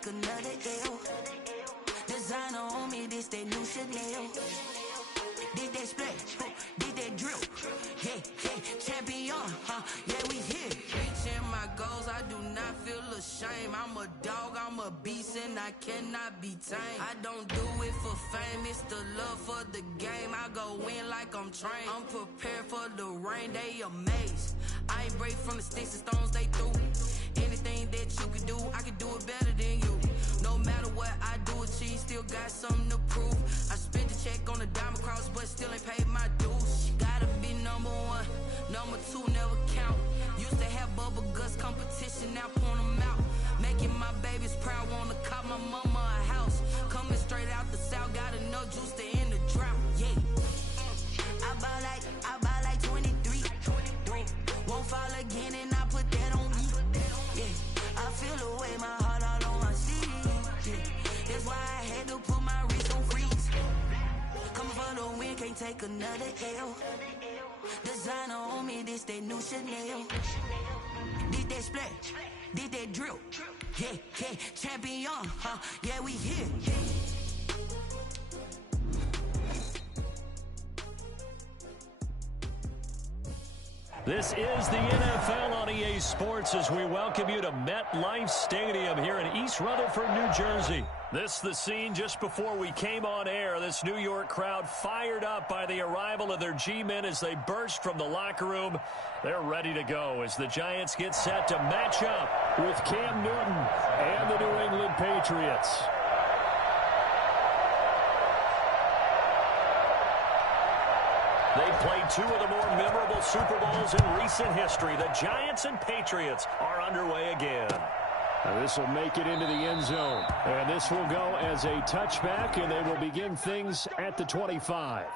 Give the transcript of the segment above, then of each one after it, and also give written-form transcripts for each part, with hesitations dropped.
take another L. Designer on me, this that new Chanel. Did that splash, did that drip. Yeah, champion, yeah, we here. Reaching my goals, I do not feel ashamed. I'm a dog, I'm a beast, and I cannot be tamed. I don't do it for fame, it's the love for the game. I go in like I'm trained. I'm prepared for the rain, they amazed. I ain't break from the sticks and stones they threw. Anything that you can do, I can do it better than you. No matter what I do, achieve, still got something to prove. I spent the check on the diamond cross, but still ain't paid my dues. Gotta be number one, number two never count. Used to have bubble guts competition, now point them out. Making my babies proud, wanna cop my mama a house. Coming straight out the south, got enough juice to end the drought. Yeah, I buy like 23. Won't fall again, and I put that on me. Yeah, I feel the way, my heart all on my sleeve. Yeah, that's why I had to put my wrist on freeze. Coming for the win, can't take another L. Designer on me, this that new Chanel. Did that splash, did that drip. Yeah, champion, yeah, we here. This is the NFL on EA Sports as we welcome you to MetLife Stadium here in East Rutherford, New Jersey. This is the scene just before we came on air. This New York crowd fired up by the arrival of their G-men as they burst from the locker room. They're ready to go as the Giants get set to match up with Cam Newton and the New England Patriots. They played two of the more memorable Super Bowls in recent history. The Giants and Patriots are underway again. Now this will make it into the end zone. And this will go as a touchback, and they will begin things at the 25.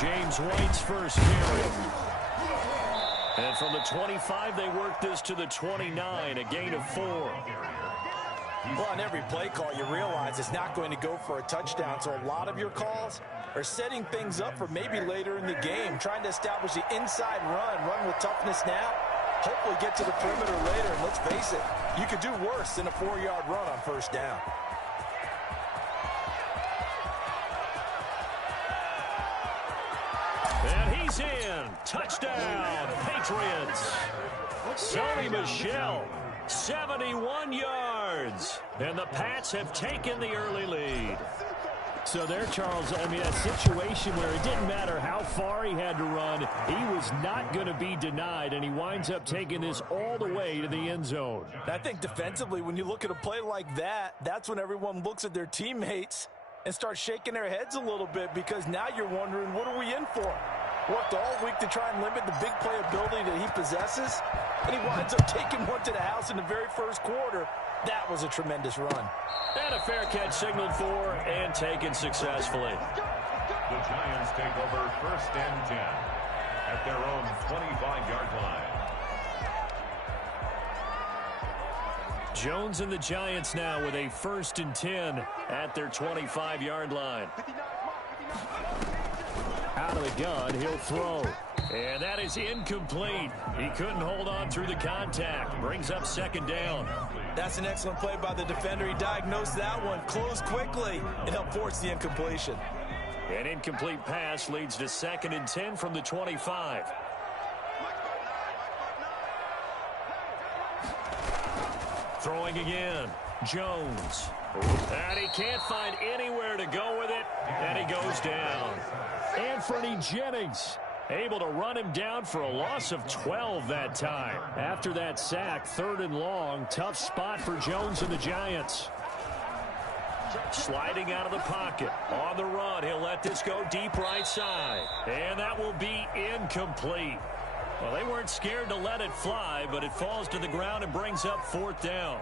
James White's first carry. And from the 25, they work this to the 29, a gain of 4. Well, on every play call, you realize it's not going to go for a touchdown, so a lot of your calls are setting things up for maybe later in the game, trying to establish the inside run with toughness now, hopefully get to the perimeter later, and let's face it, you could do worse than a 4-yard run on first down. And he's in. Touchdown, Patriots. Sony Michel, 71 yards. And the Pats have taken the early lead. So there, Charles, I mean, a situation where it didn't matter how far he had to run, he was not going to be denied, and he winds up taking this all the way to the end zone. I think defensively, when you look at a play like that, that's when everyone looks at their teammates and starts shaking their heads a little bit, because now you're wondering, what are we in for? Worked all week to try and limit the big play ability that he possesses, and he winds up taking one to the house in the very first quarter. That was a tremendous run. And a fair catch signaled for and taken successfully. The Giants take over 1st and 10 at their own 25-yard line. Jones and the Giants now with a 1st and 10 at their 25-yard line. Out of the gun, he'll throw. And that is incomplete. He couldn't hold on through the contact. Brings up 2nd down. That's an excellent play by the defender. He diagnosed that one, closed quickly, and helped force the incompletion. An incomplete pass leads to 2nd and 10 from the 25. Throwing again. Jones. And he can't find anywhere to go with it. And he goes down. Anthony Jennings able to run him down for a loss of 12 that time. After that sack, 3rd and long. Tough spot for Jones and the Giants. Sliding out of the pocket. On the run, he'll let this go deep right side. And that will be incomplete. Well, they weren't scared to let it fly, but it falls to the ground and brings up 4th down.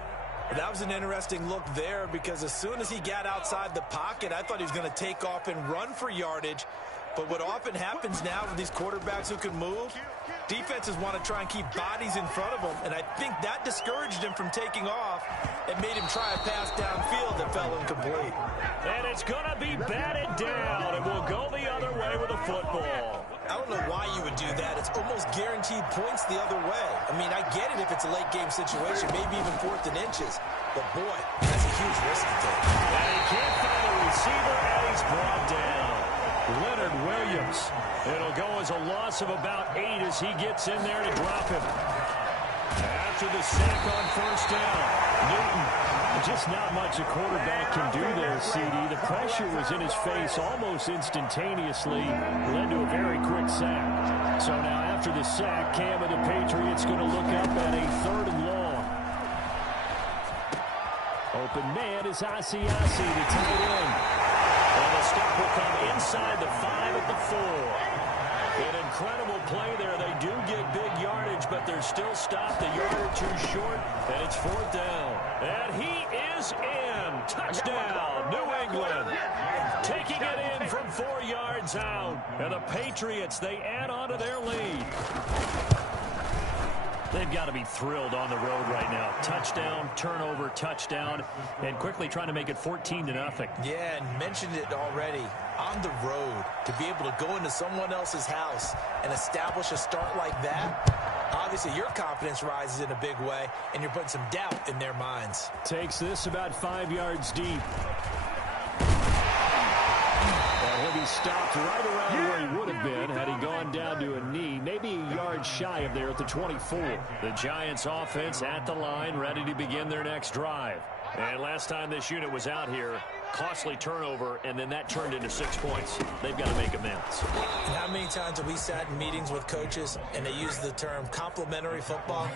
That was an interesting look there, because as soon as he got outside the pocket, I thought he was going to take off and run for yardage. But what often happens now with these quarterbacks who can move, defenses want to try and keep bodies in front of them, and I think that discouraged him from taking off and made him try a pass downfield that fell incomplete. And it's going to be batted down, and we'll go the other way with a football. I don't know why you would do that. It's almost guaranteed points the other way. I mean, I get it if it's a late-game situation, maybe even 4th and inches. But, boy, that's a huge risk to take. And he can't find a receiver, and he's brought down. Leonard Williams. It'll go as a loss of about 8 as he gets in there to drop him. After the sack on 1st down, Newton. Just not much a quarterback can do there, CD. The pressure was in his face almost instantaneously. Led to a very quick sack. So now after the sack, Cam of the Patriots going to look up at a 3rd and long. Open man is Asiasi, the tight end. And the stop will come inside the 5 at the 4. An incredible play there. They do get big yardage, but they're still stopped a yard or 2 short, and it's 4th down. And he is in. Touchdown, New England. Taking it in from 4 yards out. And the Patriots, they add on to their lead. They've got to be thrilled on the road right now. Touchdown, turnover, touchdown, and quickly trying to make it 14-0. Yeah, and mentioned it already. On the road, to be able to go into someone else's house and establish a start like that, obviously your confidence rises in a big way, and you're putting some doubt in their minds. Takes this about 5 yards deep. And he'll be stopped right around where he would have been had he gone down to a knee, maybe a yard shy of there at the 24. The Giants offense at the line, ready to begin their next drive. And last time this unit was out here, costly turnover, and then that turned into 6 points. They've got to make amends. And how many times have we sat in meetings with coaches and they use the term complementary football?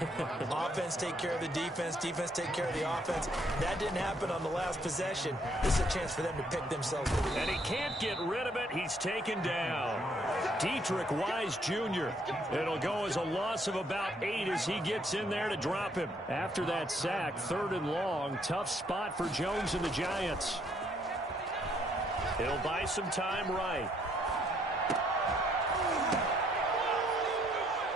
Offense take care of the defense, defense take care of the offense. That didn't happen on the last possession. This is a chance for them to pick themselves up. And he can't get rid of it. He's taken down. Dietrich Wise Jr. It'll go as a loss of about 8 as he gets in there to drop him. After that sack, 3rd and long, tough spot for Jones and the Giants. He'll buy some time right.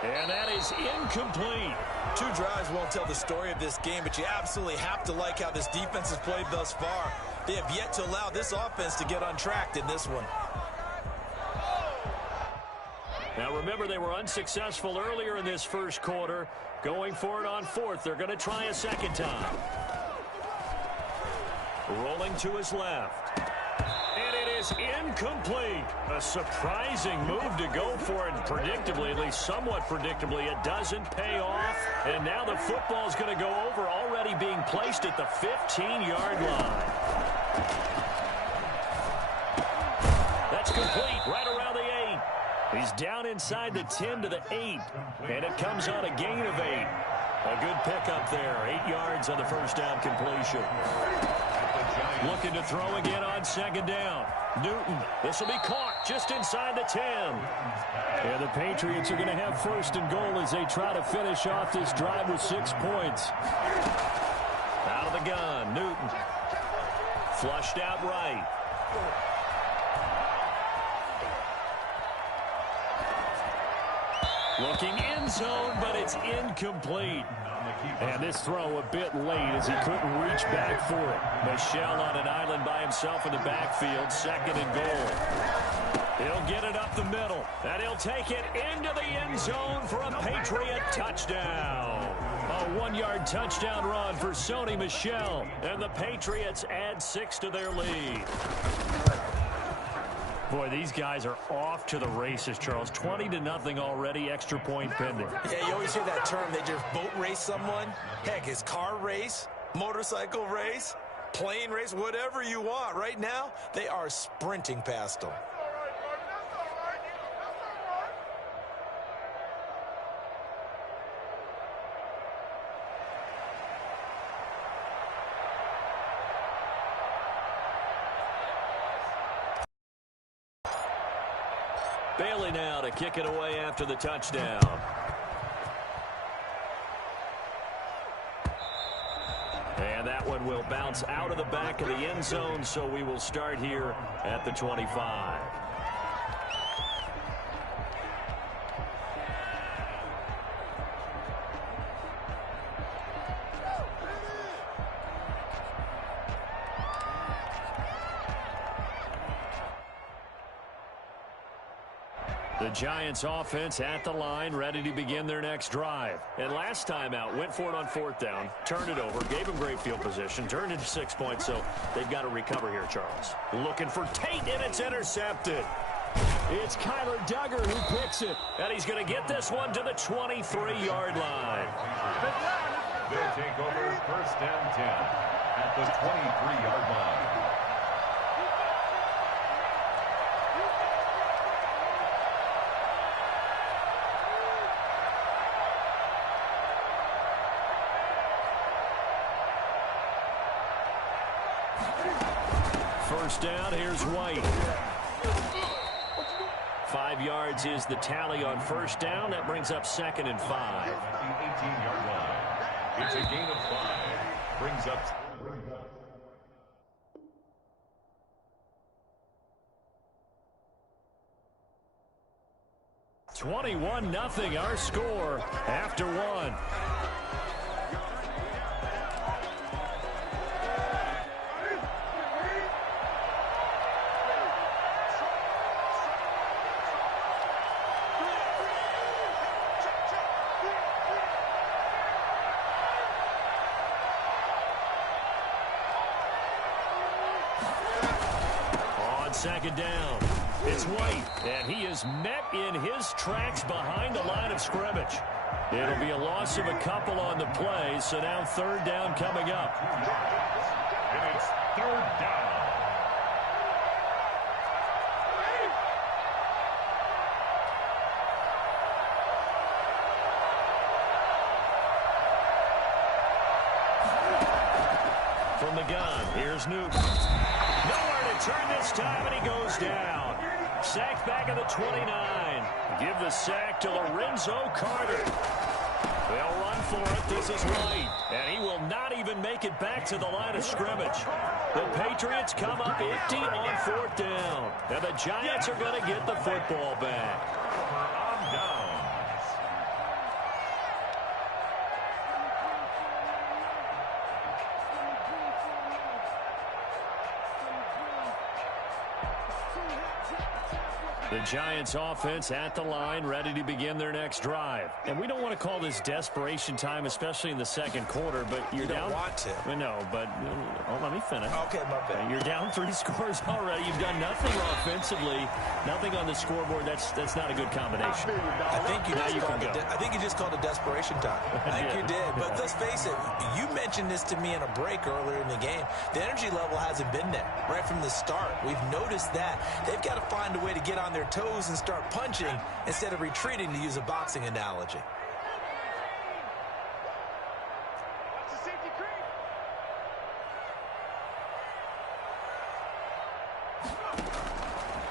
And that is incomplete. 2 drives won't tell the story of this game, but you absolutely have to like how this defense has played thus far. They have yet to allow this offense to get untracked in this one. Now remember, they were unsuccessful earlier in this first quarter. Going for it on 4th. They're going to try a second time. Rolling to his left. And it is incomplete. A surprising move to go for it. Predictably, at least somewhat predictably, it doesn't pay off. And now the football's going to go over, already being placed at the 15-yard line. That's complete, right around the 8. He's down inside the 10 to the 8. And it comes on a gain of 8. A good pickup there. 8 yards on the first down completion. Looking to throw again on second down. Newton. This will be caught just inside the 10. And the Patriots are going to have 1st and goal as they try to finish off this drive with 6 points. Out of the gun, Newton. Flushed out right. Looking end zone, but it's incomplete. And this throw a bit late as he couldn't reach back for it. Michel on an island by himself in the backfield, 2nd and goal. He'll get it up the middle, and he'll take it into the end zone for a Patriot touchdown. A 1-yard touchdown run for Sony Michel, and the Patriots add 6 to their lead. Boy, these guys are off to the races, Charles. 20-0 already, extra point pending. Yeah, you always hear that term. They just boat race someone. Heck, it's car race, motorcycle race, plane race, whatever you want. Right now, they are sprinting past them. Bailey now to kick it away after the touchdown. And that one will bounce out of the back of the end zone, so we will start here at the 25. The Giants offense at the line, ready to begin their next drive. And last time out, went for it on 4th down, turned it over, gave them great field position, turned into 6 points, so they've got to recover here, Charles. Looking for Tate, and it's intercepted. It's Kyler Duggar who picks it. And he's going to get this one to the 23-yard line. They'll take over 1st and 10 at the 23-yard line. First down, here's White. 5 yards is the tally on 1st down. That brings up 2nd and 5. At the 18-yard line. It's a gain of 5. Brings up... 21-0 our score after 1. On 2nd down, it's White, and he is met in his tracks behind the line of scrimmage. It'll be a loss of a couple on the play, so now 3rd down coming up. And it's 3rd down. From the gun, here's Newton. Nowhere to turn this time, and he goes down. Sacked back at the 29. Give the sack to Lorenzo Carter. They'll run for it. This is White. And he will not even make it back to the line of scrimmage. The Patriots come up empty on 4th down. And the Giants are going to get the football back. On downs. The Giants offense at the line, ready to begin their next drive. And we don't want to call this desperation time, especially in the 2nd quarter, but you're down. You don't want to. I know, but let me finish. Okay, my bad. You're down 3 scores already. You've done nothing offensively, nothing on the scoreboard. That's not a good combination. I think you just called it desperation time. I think you did. But let's face it, you mentioned this to me in a break earlier in the game. The energy level hasn't been there right from the start. We've noticed that. They've got to find a way to get on their toes and start punching instead of retreating, to use a boxing analogy.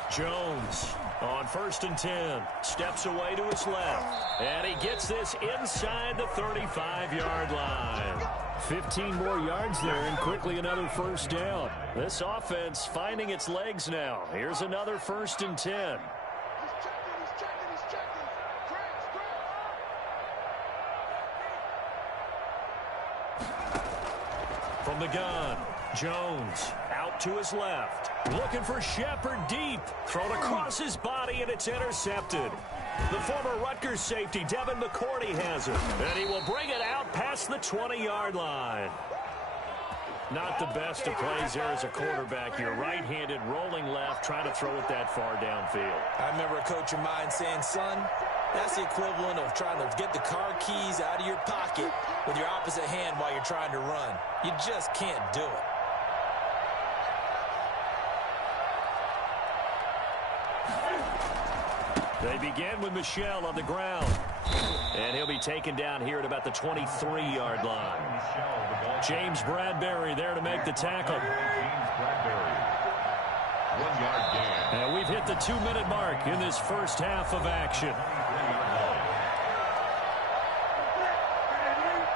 Jones on 1st and 10. Steps away to his left. And he gets this inside the 35-yard line. 15 more yards there, and quickly another 1st down. This offense finding its legs now. Here's another 1st and 10. From the gun, Jones out to his left. Looking for Shepard deep. Thrown across his body, and it's intercepted. The former Rutgers safety, Devin McCourty, has it. And he will bring it out past the 20-yard line. Not the best of plays there as a quarterback. You're right-handed, rolling left, trying to throw it that far downfield. I remember a coach of mine saying, son, that's the equivalent of trying to get the car keys out of your pocket with your opposite hand while you're trying to run. You just can't do it. They begin with Michel on the ground. And he'll be taken down here at about the 23-yard line. James Bradbury there to make the tackle. James Bradbury. 1-yard gain. And we've hit the 2-minute mark in this first half of action.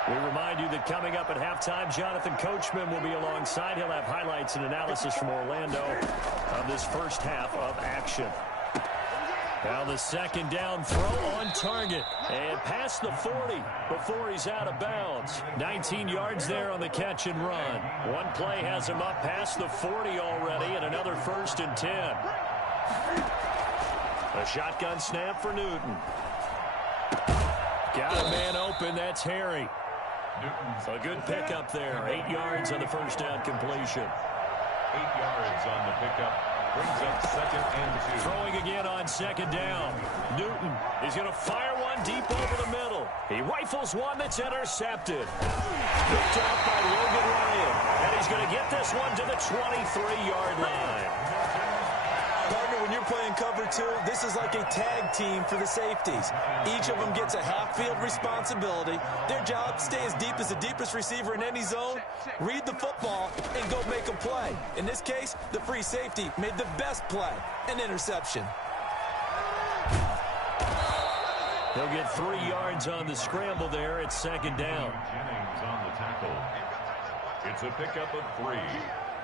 We remind you that coming up at halftime, Jonathan Coachman will be alongside. He'll have highlights and analysis from Orlando of this first half of action. Now the 2nd down throw on target. And past the 40 before he's out of bounds. 19 yards there on the catch and run. One play has him up past the 40 already, and another 1st and 10. A shotgun snap for Newton. Got a man open. That's Harry. A good pickup there. 8 yards on the first down completion. 8 yards on the pickup. Brings up 2nd and 2. Throwing again on 2nd down. Newton is going to fire one deep over the middle. He rifles one that's intercepted. Picked off by Logan Ryan. And he's going to get this one to the 23-yard line. Partner, when you're playing cover 2, this is like a tag team for the safeties. Each of them gets a half-field responsibility. Their job, stay as deep as the deepest receiver in any zone, read the football, and go make a play. In this case, the free safety made the best play, an interception. He'll get 3 yards on the scramble there at 2nd down. Jennings on the tackle. It's a pickup of 3.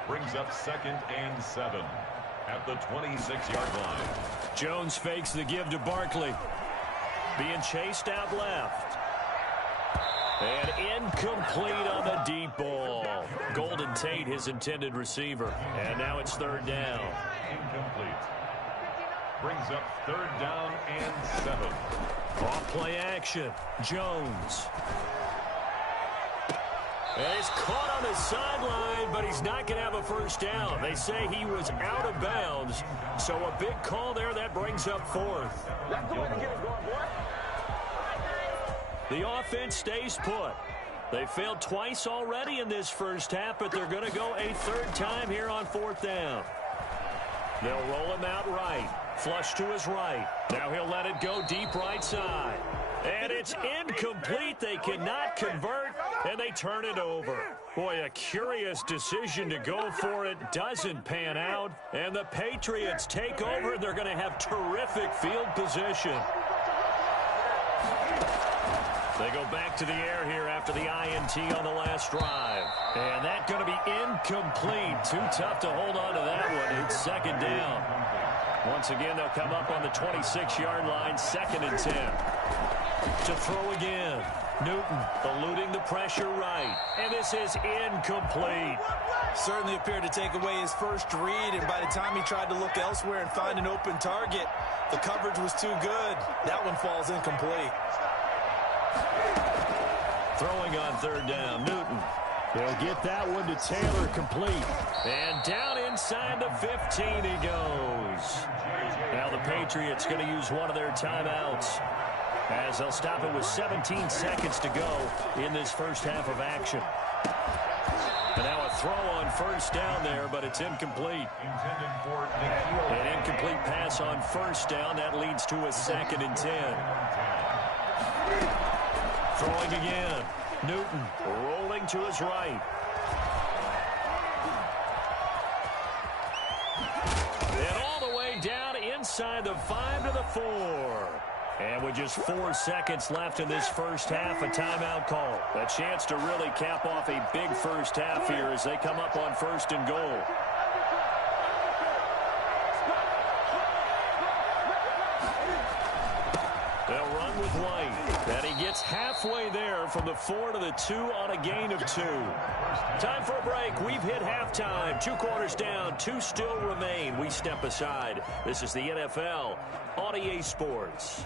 Brings up 2nd and 7. At the 26-yard line. Jones fakes the give to Barkley. Being chased out left. And incomplete on the deep ball. Golden Tate, his intended receiver. And now it's 3rd down. Incomplete. Brings up 3rd down and 7. Off play action. Jones. And he's caught on the sideline, but he's not going to have a first down. They say he was out of bounds. So a big call there. That brings up 4th. The offense stays put. They failed twice already in this first half, but they're going to go a 3rd time here on 4th down. They'll roll him out right. Flush to his right. Now he'll let it go deep right side. And it's incomplete. They cannot convert, and they turn it over. Boy, a curious decision to go for it. Doesn't pan out, and the Patriots take over. They're going to have terrific field position. They go back to the air here after the INT on the last drive. And that's going to be incomplete. Too tough to hold on to that one. It's 2nd down. Once again, they'll come up on the 26-yard line, 2nd and 10. To throw again. Newton eluding the pressure right. And this is incomplete. Certainly appeared to take away his first read, and by the time he tried to look elsewhere and find an open target, the coverage was too good. That one falls incomplete. Throwing on 3rd down, Newton. They'll get that one to Taylor complete. And down inside the 15 he goes. Now the Patriots going to use one of their timeouts, as they'll stop it with 17 seconds to go in this first half of action. And now a throw on 1st down there, but it's incomplete. Intended for Nikhil. An incomplete pass on 1st down. That leads to a 2nd and 10. Throwing again. Newton rolling to his right. And all the way down inside the 5 to the 4. And with just 4 seconds left in this first half, a timeout call. A chance to really cap off a big first half here as they come up on 1st and goal. They'll run with White. And he gets halfway there from the 4 to the 2 on a gain of 2. Time for a break. We've hit halftime. 2 quarters down. 2 still remain. We step aside. This is the NFL on EA Sports.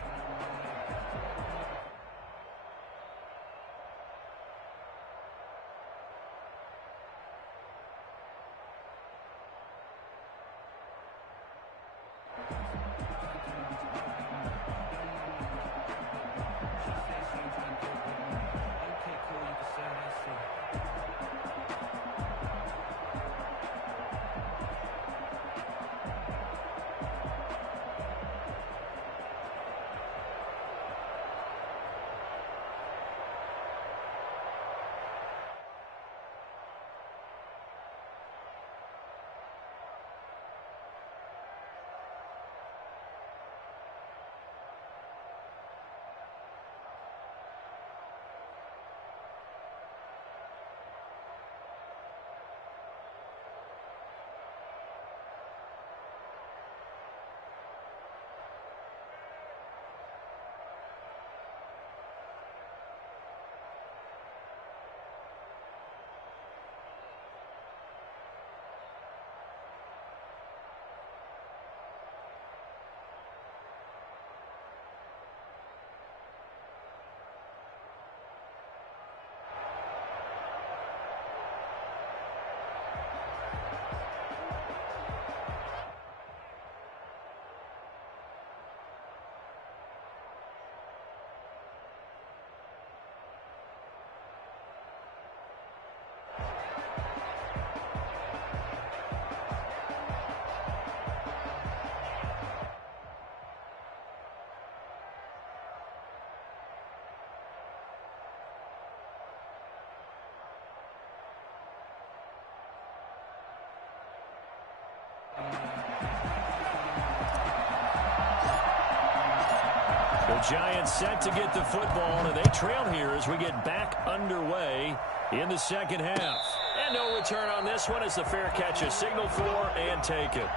Giants set to get the football, and they trail here as we get back underway in the second half. And no return on this one as the fair catch is signaled for and taken.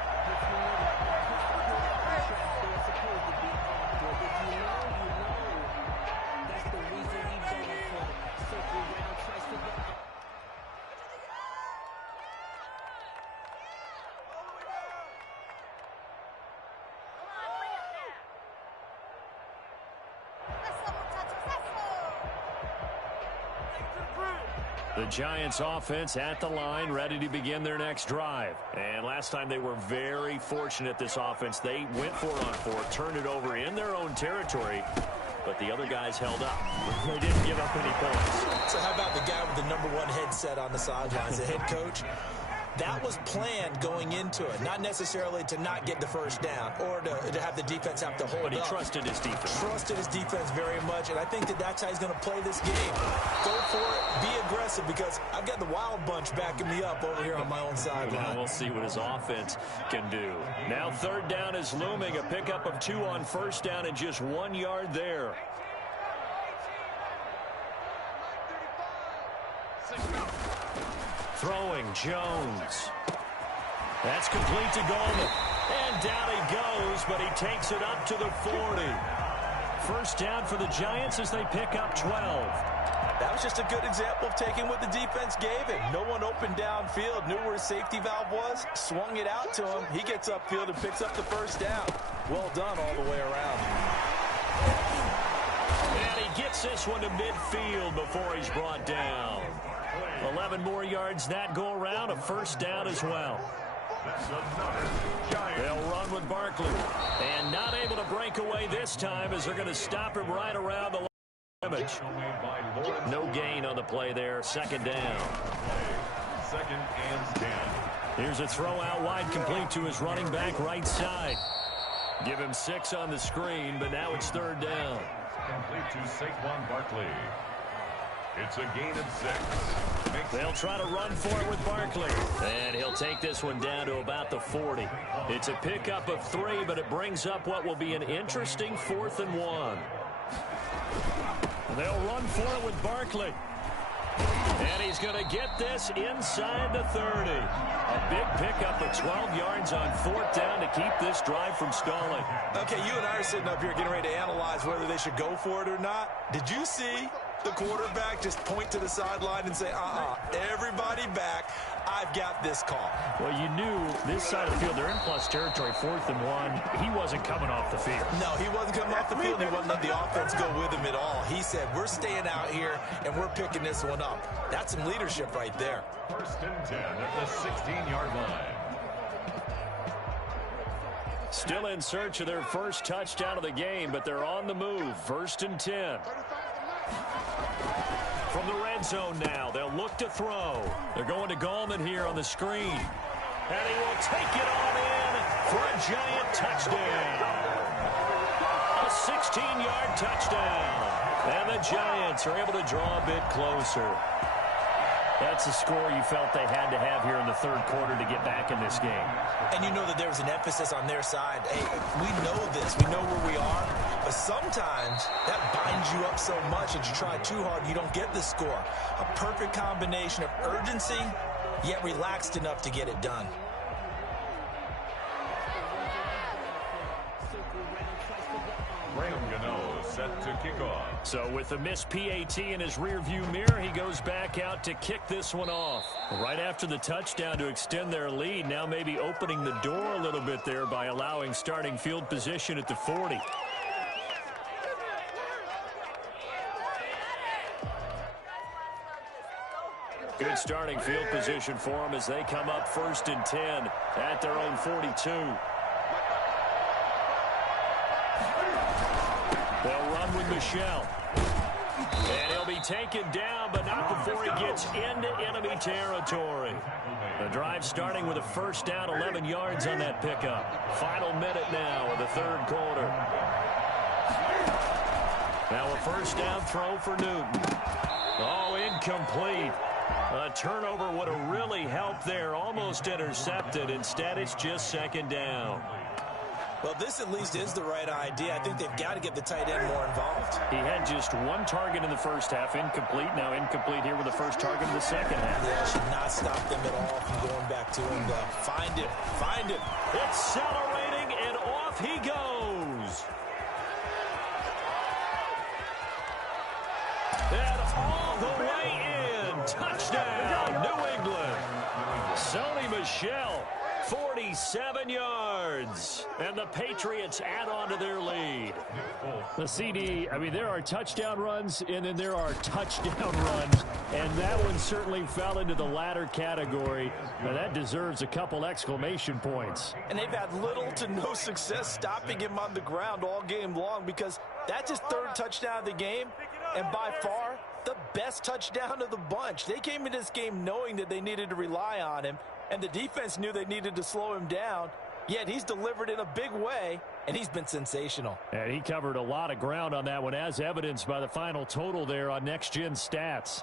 The Giants offense at the line, ready to begin their next drive. And last time they were very fortunate, this offense. They went 4 on 4, turned it over in their own territory, but the other guys held up. They didn't give up any points. So how about the guy with the #1 headset on the sidelines, the head coach? That was planned going into it, not necessarily to not get the first down or to have the defense have to hold up. But he trusted his defense. Trusted his defense very much, and I think that's how he's going to play this game. Go for it, be aggressive, because I've got the wild bunch backing me up over here on my own sideline. Well, we'll see what his offense can do. Now third down is looming, a pickup of 2 on first down and just 1 yard there. Throwing Jones. That's complete to Goldman. And down he goes, but he takes it up to the 40. First down for the Giants as they pick up 12. That was just a good example of taking what the defense gave him. No one opened downfield, knew where his safety valve was, swung it out to him. He gets upfield and picks up the first down. Well done all the way around. And he gets this one to midfield before he's brought down. 11 more yards that go around, a first down as well. They'll run with Barkley. And not able to break away this time as they're going to stop him right around the line of scrimmage. No gain on the play there, second down. Second and 10. Here's a throw out wide, complete to his running back right side. Give him 6 on the screen, but now it's third down. Complete to Saquon Barkley. It's a gain of 6. They'll try to run for it with Barkley. And he'll take this one down to about the 40. It's a pickup of 3, but it brings up what will be an interesting 4th and 1. They'll run for it with Barkley. And he's going to get this inside the 30. A big pickup of 12 yards on 4th down to keep this drive from stalling. Okay, you and I are sitting up here getting ready to analyze whether they should go for it or not. Did you see the quarterback just point to the sideline and say, everybody back, I've got this call? Well, you knew this side of the field, they're in plus territory, 4th and 1. He wasn't coming off the field. No, he wasn't coming off the field. He wouldn't let the offense go with him at all. He said, we're staying out here, and we're picking this one up. That's some leadership right there. First and 10 at the 16-yard line. Still in search of their first touchdown of the game, but they're on the move. First and 10. From the red zone now, they'll look to throw. They're going to Gallman here on the screen. And he will take it on in for a giant touchdown. A 16-yard touchdown. And the Giants are able to draw a bit closer. That's a score you felt they had to have here in the third quarter to get back in this game. And you know that there was an emphasis on their side. Hey, we know this. We know where we are. But sometimes that binds you up so much that you try too hard, you don't get the score. A perfect combination of urgency, yet relaxed enough to get it done. Set to kick off. So with the missed PAT in his rearview mirror, he goes back out to kick this one off. Right after the touchdown to extend their lead, now maybe opening the door a little bit there by allowing starting field position at the 40. Good starting field position for them as they come up first and 10 at their own 42. They'll run with Michelle. And he'll be taken down, but not before he gets into enemy territory. The drive starting with a first down, 11 yards on that pickup. Final minute now of the third quarter. Now a first down throw for Newton. Oh, incomplete. A turnover would have really helped there. Almost intercepted. Instead, it's just second down. Well, this at least is the right idea. I think they've got to get the tight end more involved. He had just one target in the first half, incomplete. Now incomplete here with the first target in the second half. Yeah, should not stop them at all from going back to him. Find him. Find him. Accelerating, and off he goes. And all the way in. Touchdown, New England. Sony Michel, 47 yards. And the Patriots add on to their lead. The CD, I mean, there are touchdown runs, and then there are touchdown runs. And that one certainly fell into the latter category. Now, that deserves a couple exclamation points. And they've had little to no success stopping him on the ground all game long, because that's his third touchdown of the game, and by far the best touchdown of the bunch. They came into this game knowing that they needed to rely on him, and the defense knew they needed to slow him down, yet he's delivered in a big way, and he's been sensational. And he covered a lot of ground on that one, as evidenced by the final total there on Next Gen Stats.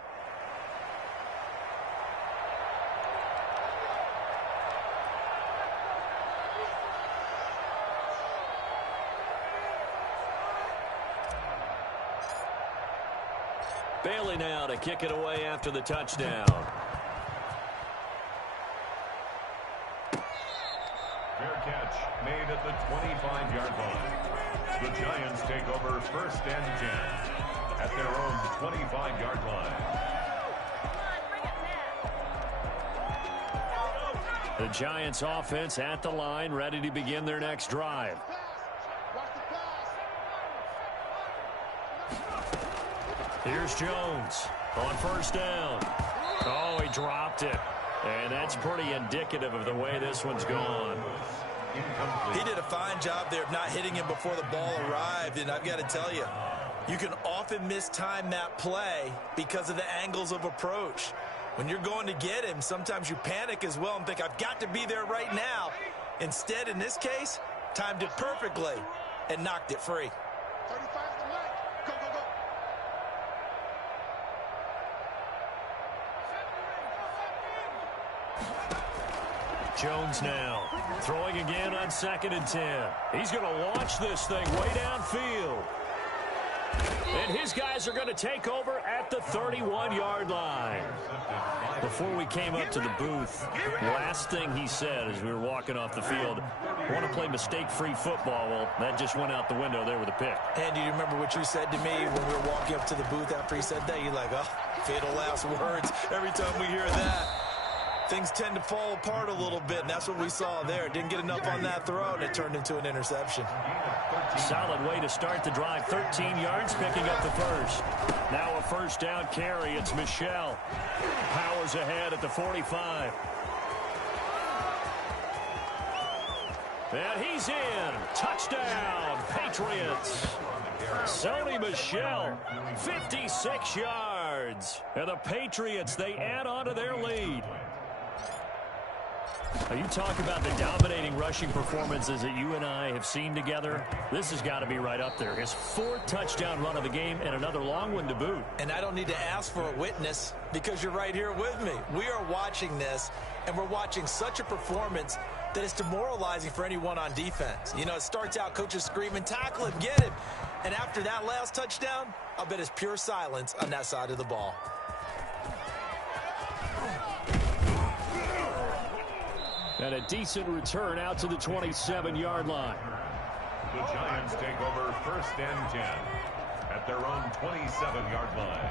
Bailey now to kick it away after the touchdown. Fair catch made at the 25-yard line. The Giants take over 1st and 10 at their own 25-yard line. The Giants offense at the line, ready to begin their next drive. Here's Jones on 1st down. Oh, he dropped it. And that's pretty indicative of the way this one's gone. He did a fine job there of not hitting him before the ball arrived, and I've got to tell you, you can often mistime that play because of the angles of approach. When you're going to get him, sometimes you panic as well and think, I've got to be there right now. Instead, in this case, timed it perfectly and knocked it free. 35 to the left. Go, go, go. Jones now throwing again on 2nd and 10. He's going to launch this thing way downfield. And his guys are going to take over at the 31-yard line. Before we came up to the booth, last thing he said as we were walking off the field, I want to play mistake-free football. Well, that just went out the window there with a pick. And do you remember what you said to me when we were walking up to the booth after he said that? You're like, oh, fatal last words. Every time we hear that, things tend to fall apart a little bit, and that's what we saw there. Didn't get enough on that throw, and it turned into an interception. Solid way to start the drive. 13 yards, picking up the first. Now a 1st down carry. It's Michel. Powers ahead at the 45. And he's in. Touchdown, Patriots. Sony Michel, 56 yards. And the Patriots, they add on to their lead. Now, you talk about the dominating rushing performances that you and I have seen together. This has got to be right up there. His 4th touchdown run of the game and another long one to boot. And I don't need to ask for a witness because you're right here with me. We are watching this, and we're watching such a performance that it's demoralizing for anyone on defense. You know, it starts out coaches screaming, tackle him, get him. And after that last touchdown, I'll bet it's pure silence on that side of the ball. And a decent return out to the 27-yard line. The Giants take over 1st and 10 at their own 27-yard line.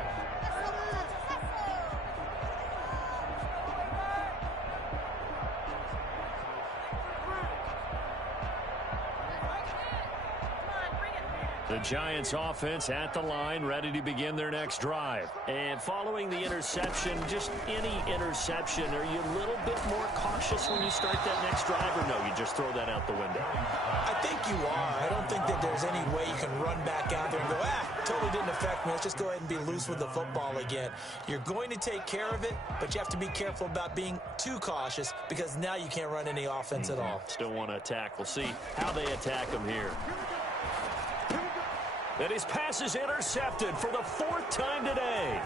The Giants offense at the line, ready to begin their next drive. And following the interception, just any interception, are you a little bit more cautious when you start that next drive, or no, you just throw that out the window? I think you are. I don't think that there's any way you can run back out there and go, totally didn't affect me. Let's just go ahead and be loose with the football again. You're going to take care of it, but you have to be careful about being too cautious because now you can't run any offense at all. Still want to attack. We'll see how they attack him here. And his pass is intercepted for the 4th time today.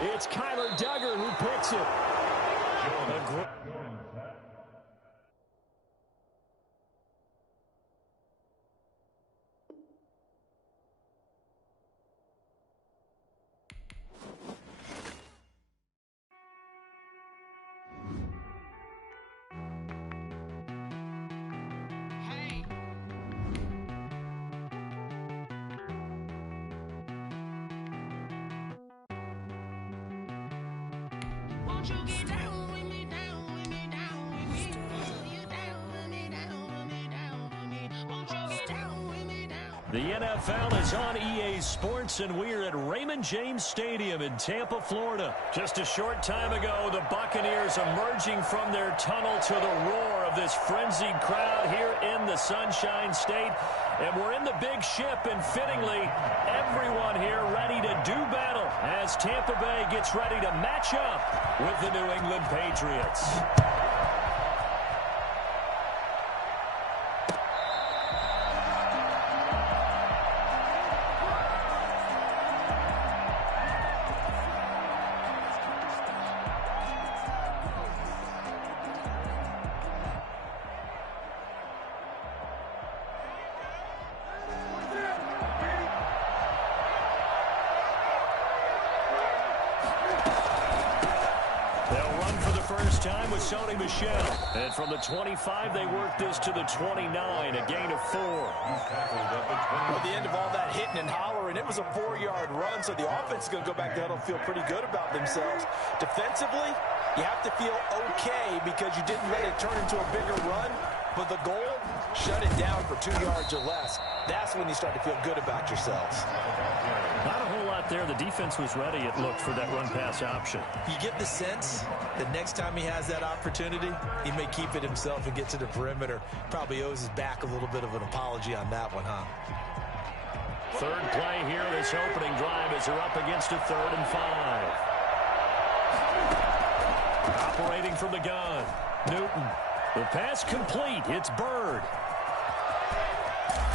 It's Kyler Duggar who picks it. The NFL is on EA Sports, and we're at Raymond James Stadium in Tampa, Florida. Just a short time ago, the Buccaneers emerging from their tunnel to the roar of this frenzied crowd here in the Sunshine State. And we're in the big ship, and fittingly, everyone here ready to do battle as Tampa Bay gets ready to match up with the New England Patriots. Time with Sony Michel. And from the 25, they work this to the 29, a gain of 4. At the end of all that hitting and hollering, it was a 4-yard run, so the offense is going to go back there and feel pretty good about themselves. Defensively, you have to feel okay because you didn't let it turn into a bigger run, but the goal, shut it down for 2 yards or less. That's when you start to feel good about yourselves. Not a whole lot there. The defense was ready, it looked, for that run-pass option. You get the sense that next time he has that opportunity, he may keep it himself and get to the perimeter. Probably owes his back a little bit of an apology on that one, huh? Third play here, this opening drive, as they're up against a 3rd and 5. Operating from the gun, Newton. The pass complete. It's Bird.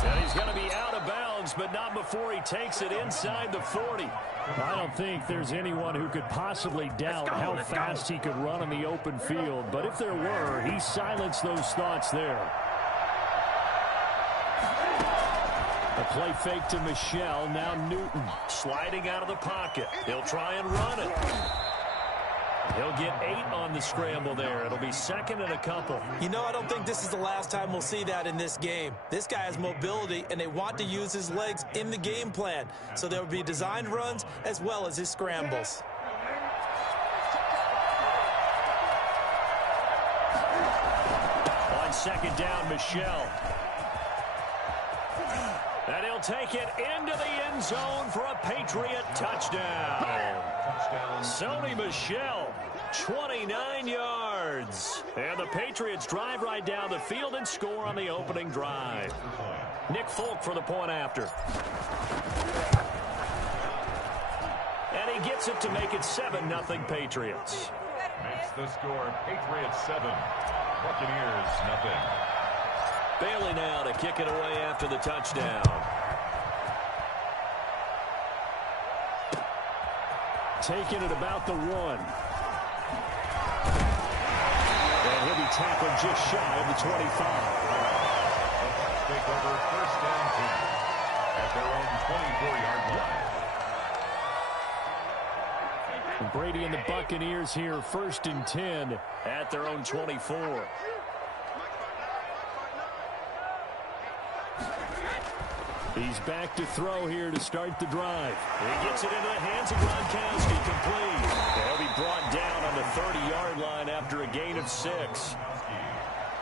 And he's going to be out of bounds, but not before he takes it inside the 40. I don't think there's anyone who could possibly doubt how fast he could run in the open field. But if there were, he silenced those thoughts there. A play fake to Michel. Now Newton sliding out of the pocket. He'll try and run it. He'll get 8 on the scramble there. It'll be 2nd and a couple. You know, I don't think this is the last time we'll see that in this game. This guy has mobility, and they want to use his legs in the game plan. So there will be designed runs as well as his scrambles. On 2nd down, Michel. And he'll take it into the end zone for a Patriot touchdown. Sony Michel, 29 yards. And the Patriots drive right down the field and score on the opening drive. Nick Folk for the point after. And he gets it to make it 7-0 Patriots. Makes the score Patriots 7, Buccaneers 0. Bailey now to kick it away after the touchdown. Taking it about the 1. And he'll be tackled just shy of the 25. Take over 1st and 10 at their own 24-yard line. Brady and the Buccaneers here, 1st and 10 at their own 24. He's back to throw here to start the drive. He gets it into the hands of Gronkowski, complete. He'll be brought down on the 30-yard line after a gain of 6.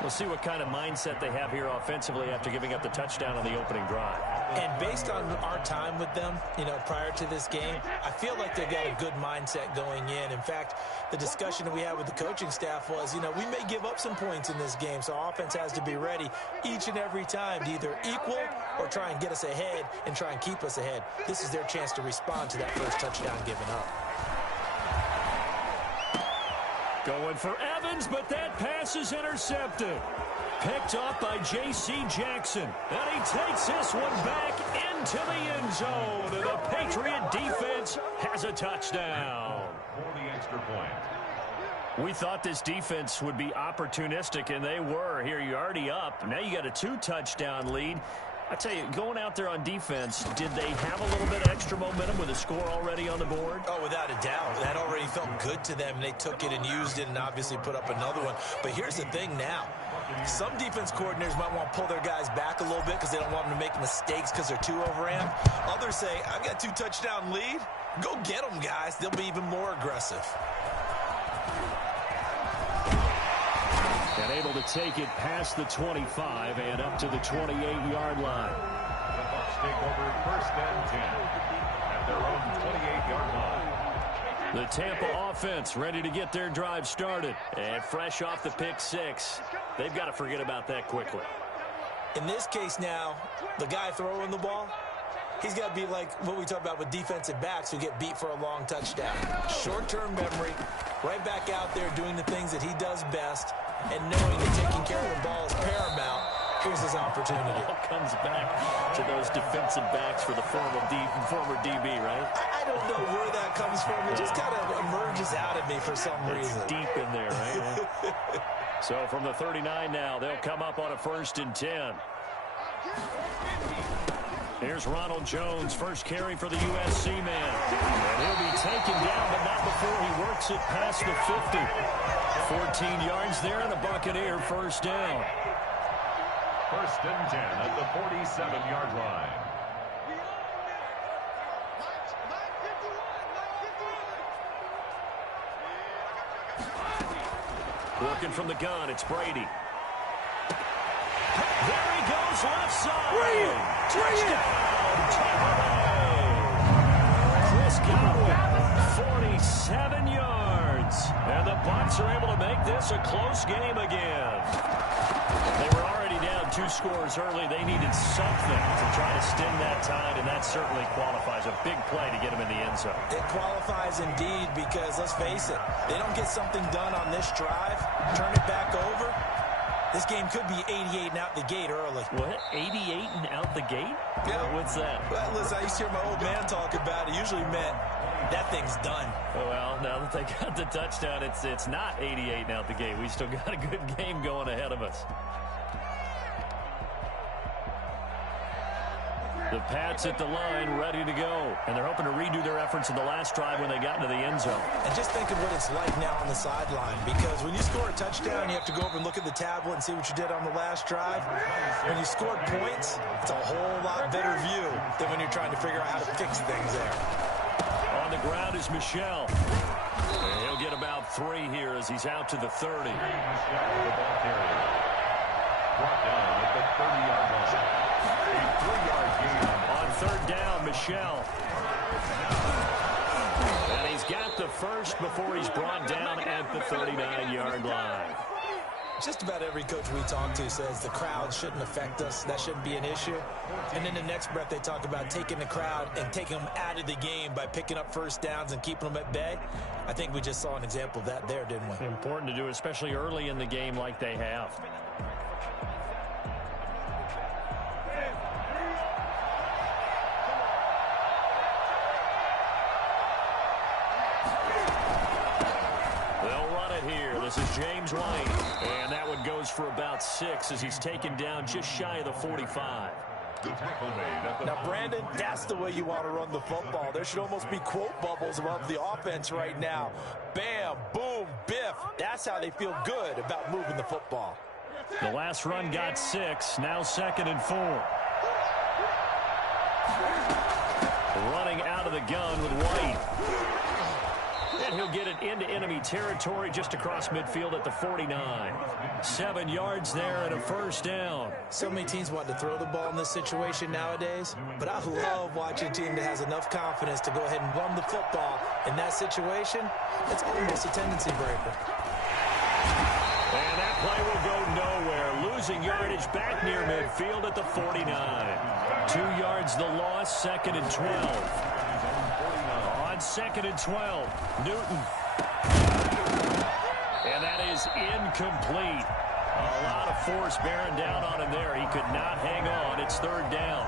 We'll see what kind of mindset they have here offensively after giving up the touchdown on the opening drive. And based on our time with them, you know, prior to this game, I feel like they've got a good mindset going in. In fact, the discussion that we had with the coaching staff was, you know, we may give up some points in this game, so our offense has to be ready each and every time to either equal or try and get us ahead and try and keep us ahead. This is their chance to respond to that first touchdown given up. Going for Evans, but that pass is intercepted. Picked up by J.C. Jackson. And he takes this one back into the end zone. And the Patriot defense has a touchdown. For the extra point. We thought this defense would be opportunistic, and they were. Here, you're already up. Now you got a 2-touchdown lead. I tell you, going out there on defense, did they have a little bit of extra momentum with a score already on the board? Oh, without a doubt. That already felt good to them. They took it and used it and obviously put up another one. But here's the thing now. Some defense coordinators might want to pull their guys back a little bit because they don't want them to make mistakes because they're too overamped. Others say, I've got 2-touchdown lead. Go get them, guys. They'll be even more aggressive. And able to take it past the 25 and up to the 28-yard line. The Bucs take over 1st and 10 at their own 28-yard line. The Tampa offense ready to get their drive started. And fresh off the pick six, they've got to forget about that quickly. In this case now, the guy throwing the ball, he's got to be like what we talk about with defensive backs who get beat for a long touchdown. Short-term memory, right back out there doing the things that he does best, and knowing that taking care of the ball is paramount. Here's his opportunity. It all comes back to those defensive backs for the former DB, right? I don't know where that comes from. It just kind of emerges out of me for some reason. It's deep in there, right? So from the 39 now, they'll come up on a 1st and 10. Here's Ronald Jones, first carry for the USC man. And he'll be taken down, but not before he works it past the 50. 14 yards there and a Buccaneer first down. 1st and 10 at the 47-yard line. Working from the gun, it's Brady. There he goes, left side. Touchdown, Tampa Bay. Chris Godwin, 47 yards. And the Bucs are able to make this a close game again. They were already down 2 scores early. They needed something to try to stem that tide, and that certainly qualifies. A big play to get them in the end zone. It qualifies indeed because, let's face it, they don't get something done on this drive, turn it back over, this game could be 88 and out the gate early. What? 88 and out the gate? Yeah. What's that? Well, listen, I used to hear my old man talk about it. Usually meant that thing's done. Oh, well, now that they got the touchdown, it's not 88 and out the gate. We still got a good game going ahead of us. The Pats at the line, ready to go. And they're hoping to redo their efforts in the last drive when they got into the end zone. And just think of what it's like now on the sideline, because when you score a touchdown, you have to go over and look at the tablet and see what you did on the last drive. When you scored points, it's a whole lot better view than when you're trying to figure out how to fix things there. On the ground is Michel. And he'll get about 3 here as he's out to the 30. Michel, the ball carrier. Brought down at the 30-yard line. A 3-yard gain. On 3rd down, Michel. And he's got the first before he's brought down at the 39-yard line. Just about every coach we talk to says the crowd shouldn't affect us. That shouldn't be an issue. And in the next breath, they talk about taking the crowd and taking them out of the game by picking up first downs and keeping them at bay. I think we just saw an example of that there, didn't we? Important to do, especially early in the game like they have. This is James White, and that one goes for about 6 as he's taken down just shy of the 45. Now, Brandon, that's the way you want to run the football. There should almost be quote bubbles above the offense right now. Bam, boom, biff. That's how they feel good about moving the football. The last run got 6, now 2nd and 4. Running out of the gun with White. And he'll get it into enemy territory just across midfield at the 49. 7 yards there and a first down. So many teams want to throw the ball in this situation nowadays, but I love watching a team that has enough confidence to go ahead and run the football in that situation. It's almost a tendency breaker. And that play will go nowhere. Losing yardage back near midfield at the 49. 2 yards the loss, 2nd and 12. On 2nd and 12, Newton. And that is incomplete. A lot of force bearing down on him there. He could not hang on. It's 3rd down.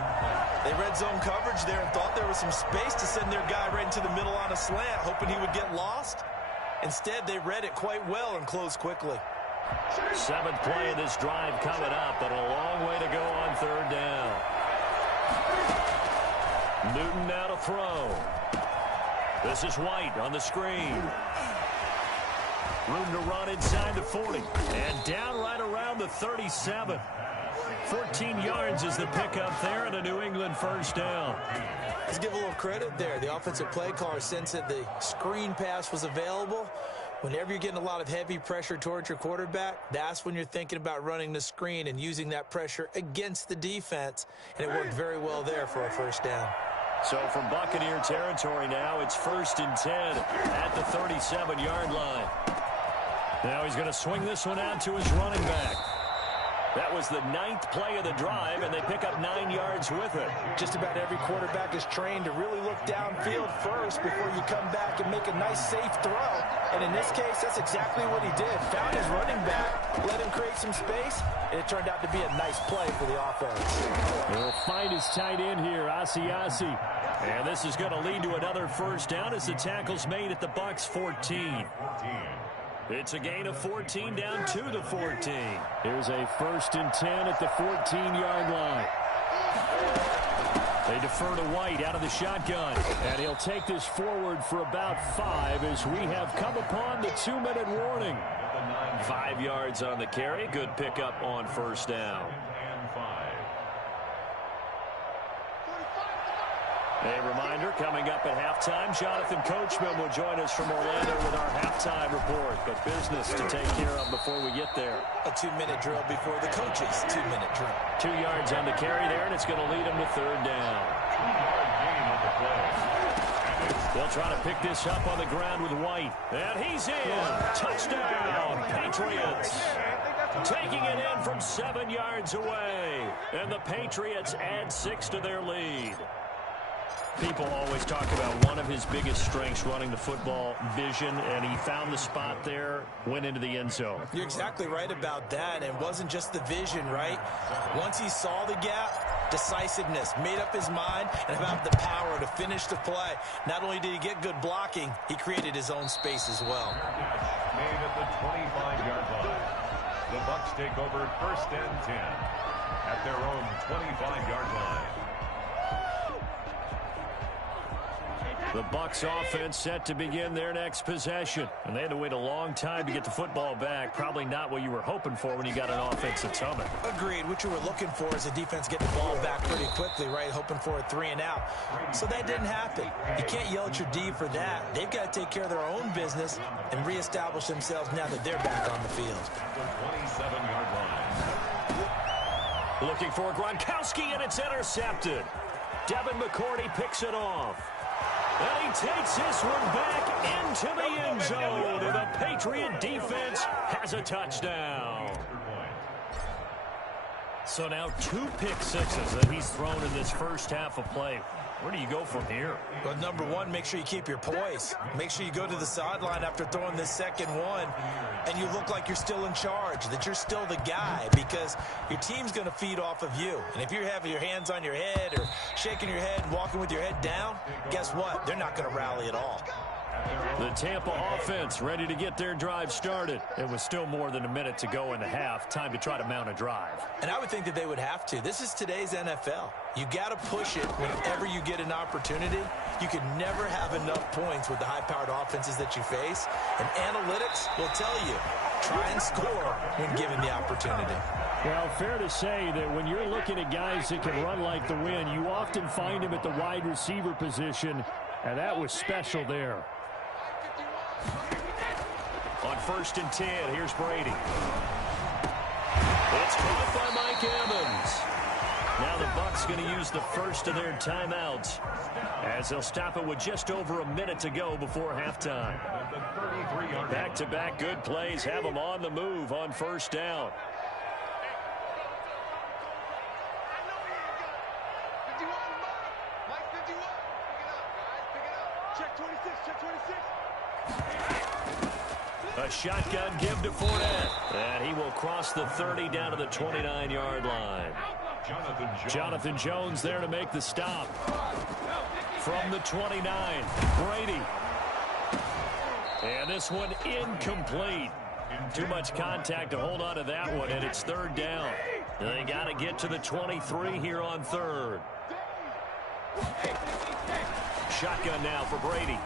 They read zone coverage there and thought there was some space to send their guy right into the middle on a slant, hoping he would get lost. Instead, they read it quite well and closed quickly. 7th play of this drive coming up, but a long way to go on 3rd down. Newton now to throw. This is White on the screen. Room to run inside the 40. And down right around the 37. 14 yards is the pickup there and a New England first down. Let's give a little credit there. The offensive play caller sensed that the screen pass was available, Whenever you're getting a lot of heavy pressure towards your quarterback, that's when you're thinking about running the screen and using that pressure against the defense. And it worked very well there for a first down. So from Buccaneer territory now, it's 1st and 10 at the 37-yard line. Now he's going to swing this one out to his running back. That was the 9th play of the drive, and they pick up 9 yards with it. Just about every quarterback is trained to really look downfield first before you come back and make a nice, safe throw. And in this case, that's exactly what he did. Found his running back, let him create some space, and it turned out to be a nice play for the offense. He'll find his tight end here, Asiasi. And this is going to lead to another first down as the tackle's made at the Bucs 14. It's a gain of 14 down to the 14. Here's a 1st and 10 at the 14-yard line. They defer to White out of the shotgun. And he'll take this forward for about 5 as we have come upon the 2-minute warning. 5 yards on the carry. Good pickup on first down. A reminder, coming up at halftime, Jonathan Coachman will join us from Orlando with our halftime report. But business to take care of before we get there. A 2-minute drill before the coach's 2-minute drill. 2 yards on the carry there, and it's going to lead him to 3rd down. 2-yard gain of the play. They'll try to pick this up on the ground with White. And he's in. Touchdown, Patriots. Taking it in from 7 yards away. And the Patriots add 6 to their lead. People always talk about one of his biggest strengths running the football, vision, and he found the spot there, went into the end zone. You're exactly right about that. It wasn't just the vision, right? Once he saw the gap, decisiveness, made up his mind, and about the power to finish the play. Not only did he get good blocking, he created his own space as well. Made at the 25-yard line. The Bucs take over 1st and 10 at their own 25-yard line. The Bucs offense set to begin their next possession. And they had to wait a long time to get the football back. Probably not what you were hoping for when you got an offense that's humming. Agreed. What you were looking for is the defense get the ball back pretty quickly, right? Hoping for a 3 and out. So that didn't happen. You can't yell at your D for that. They've got to take care of their own business and reestablish themselves now that they're back on the field. The 27-yard line. Looking for Gronkowski, and it's intercepted. Devin McCourty picks it off. And he takes this one back into the end zone. And the Patriot defense has a touchdown. So now 2 pick sixes that he's thrown in this first half of play. Where do you go from here? Well, number one, make sure you keep your poise. Make sure you go to the sideline after throwing this second one, and you look like you're still in charge, that you're still the guy, because your team's going to feed off of you. And if you're having your hands on your head or shaking your head and walking with your head down, guess what? They're not going to rally at all. The Tampa offense ready to get their drive started. It was still more than a minute to go in the half. Time to try to mount a drive. And I would think that they would have to. This is today's NFL. You got to push it whenever you get an opportunity. You can never have enough points with the high-powered offenses that you face. And analytics will tell you, try and score when given the opportunity. Well, fair to say that when you're looking at guys that can run like the wind, you often find them at the wide receiver position, and that was special there. On 1st and 10, here's Brady. It's caught by Mike Evans. Now the Bucs going to use the first of their timeouts as they'll stop it with just over a minute to go before halftime. Back-to-back good plays have them on the move on first down. A shotgun give to Fournette. And he will cross the 30 down to the 29-yard line. Jonathan Jones there to make the stop. From the 29, Brady. And this one incomplete. Too much contact to hold on to that one, and it's 3rd down. They got to get to the 23 here on 3rd. Shotgun now for Brady.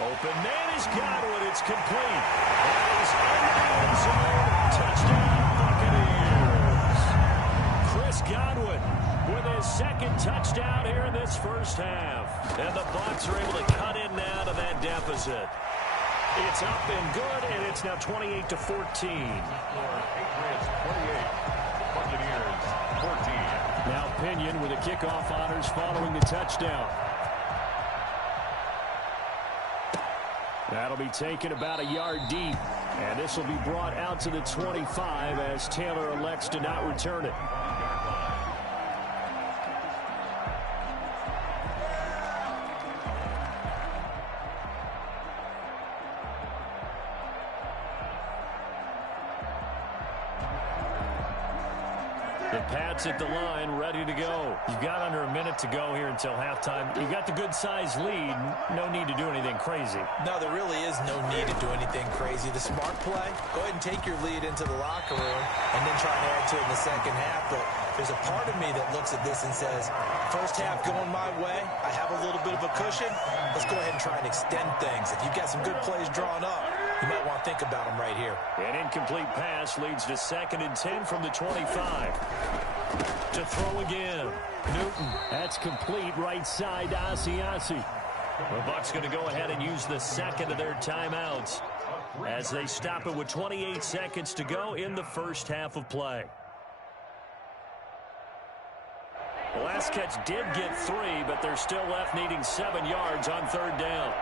Open man is Godwin. It's complete. That is in the end zone. Touchdown, Buccaneers. Chris Godwin with his 2nd touchdown here in this first half. And the Bucs are able to cut in now to that deficit. It's up and good, and it's now 28-14. Patriots 28, Buccaneers 14. Now Pinion with the kickoff honors following the touchdown. That'll be taken about a yard deep, and this will be brought out to the 25 as Taylor elects to not return it. The Pats at the line, ready to go. You've got under a minute to go here until halftime. You've got the good-sized lead. No need to do anything crazy. No, there really is no need to do anything crazy. The smart play, go ahead and take your lead into the locker room and then try and add to it in the second half. But there's a part of me that looks at this and says, first half going my way, I have a little bit of a cushion. Let's go ahead and try and extend things. If you've got some good plays drawn up, you might want to think about them right here. An incomplete pass leads to 2nd and 10 from the 25. To throw again. Newton. That's complete right side to Asiasi. The Bucs going to go ahead and use the second of their timeouts as they stop it with 28 seconds to go in the first half of play. The last catch did get 3, but they're still left needing 7 yards on 3rd down.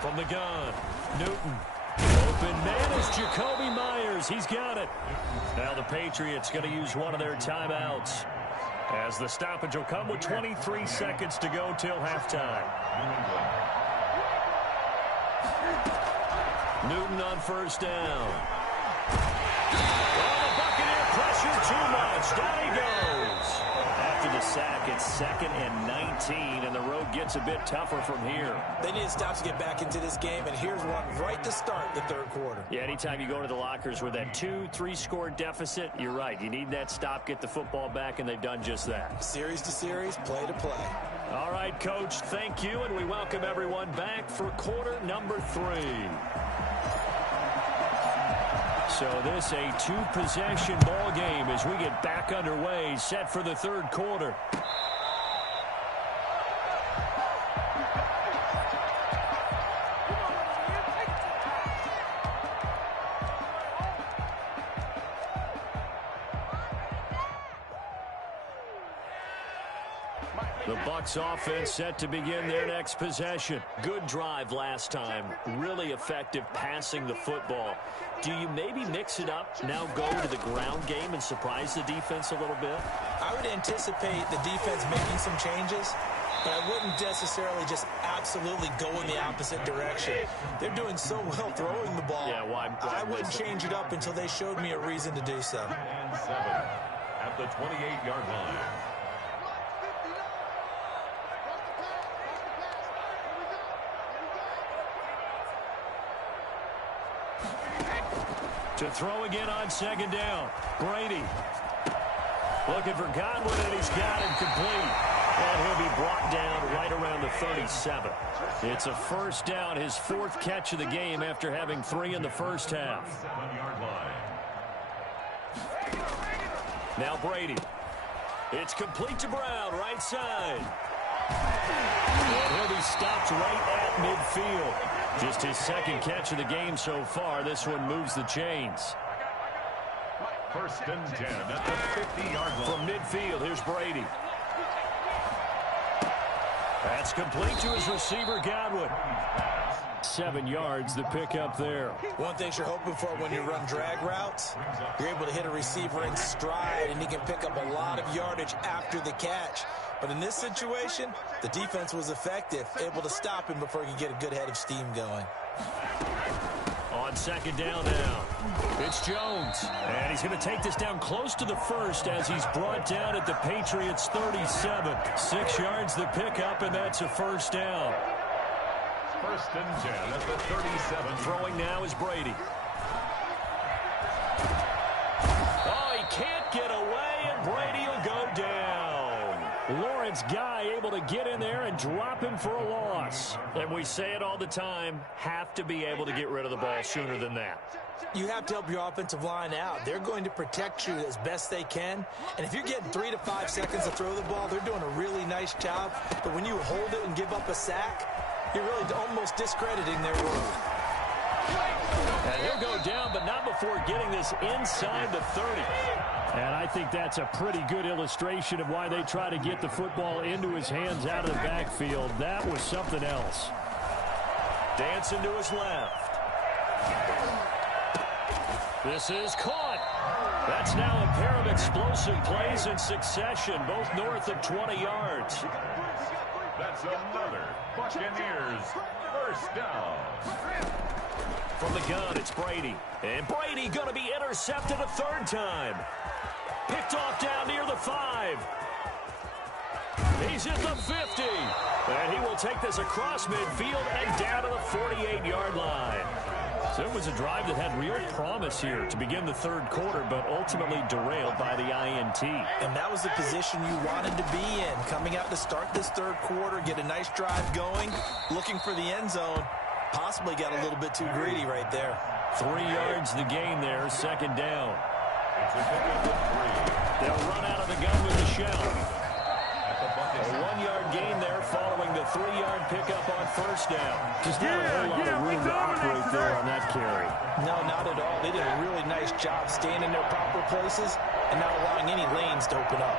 From the gun, Newton. Open man is Jacoby Myers. He's got it. Now the Patriots going to use one of their timeouts as the stoppage will come with 23 seconds to go till halftime. Newton on 1st down. Oh, the Buccaneer pressure too much. Down he goes. After the sack, it's 2nd and 19, and the road gets a bit tougher from here. They need to stop to get back into this game, and here's one right to start the 3rd quarter. Yeah, anytime you go to the lockers with that 2-3 score deficit, you're right. You need that stop, get the football back, and they've done just that. Series to series, play to play. All right, Coach, thank you, and we welcome everyone back for quarter number 3. So this a 2-possession ball game as we get back underway, set for the 3rd quarter. The Bucs offense set to begin their next possession. Good drive last time. Really effective passing the football. Do you maybe mix it up, now go to the ground game and surprise the defense a little bit? I would anticipate the defense making some changes, but I wouldn't necessarily just absolutely go in the opposite direction. They're doing so well throwing the ball. Yeah, well, I wouldn't change it up until they showed me a reason to do so. And 7 at the 28-yard line. To throw again on 2nd down. Brady. Looking for Godwin, and he's got him complete. And he'll be brought down right around the 37. It's a 1st down, his 4th catch of the game after having 3 in the first half. 7-yard line. Now Brady. It's complete to Brown, right side. And he'll be stopped right at midfield. Just his 2nd catch of the game so far. This one moves the chains. 1st and 10 at the 50-yard line. From midfield, here's Brady. That's complete to his receiver, Godwin. 7 yards, the pickup there. One thing you're hoping for when you run drag routes, you're able to hit a receiver in stride, and he can pick up a lot of yardage after the catch. But in this situation, the defense was effective, able to stop him before he could get a good head of steam going. On 2nd down now, it's Jones. And he's going to take this down close to the 1st as he's brought down at the Patriots' 37. 6 yards the pickup, and that's a 1st down. 1st and 10 at the 37. Throwing now is Brady. Oh, he can't get away, and Brady will go down. Lawrence Guy able to get in there and drop him for a loss. And we say it all the time, have to be able to get rid of the ball sooner than that. You have to help your offensive line out. They're going to protect you as best they can. And if you're getting 3 to 5 seconds to throw the ball, they're doing a really nice job. But when you hold it and give up a sack, you're really almost discrediting their work. And he'll go down, but not before getting this inside the 30. And I think that's a pretty good illustration of why they try to get the football into his hands out of the backfield. That was something else. Dancing to his left. This is caught. That's now a pair of explosive plays in succession, both north of 20 yards. That's another Buccaneers first down. From the gun, it's Brady. And Brady going to be intercepted a third time. Picked off down near the 5. He's at the 50. And he will take this across midfield and down to the 48-yard line. So it was a drive that had real promise here to begin the third quarter, but ultimately derailed by the INT. And that was the position you wanted to be in. Coming out to start this third quarter, get a nice drive going, looking for the end zone. Possibly got a little bit too greedy right there. 3 yards the gain there, second down. It's a pickup of 3. They'll run out of the gun with the shell. A 1-yard gain there following the 3-yard pickup on first down. Just not a whole lot of room to operate there on that carry. No, not at all. They did a really nice job staying in their proper places and not allowing any lanes to open up.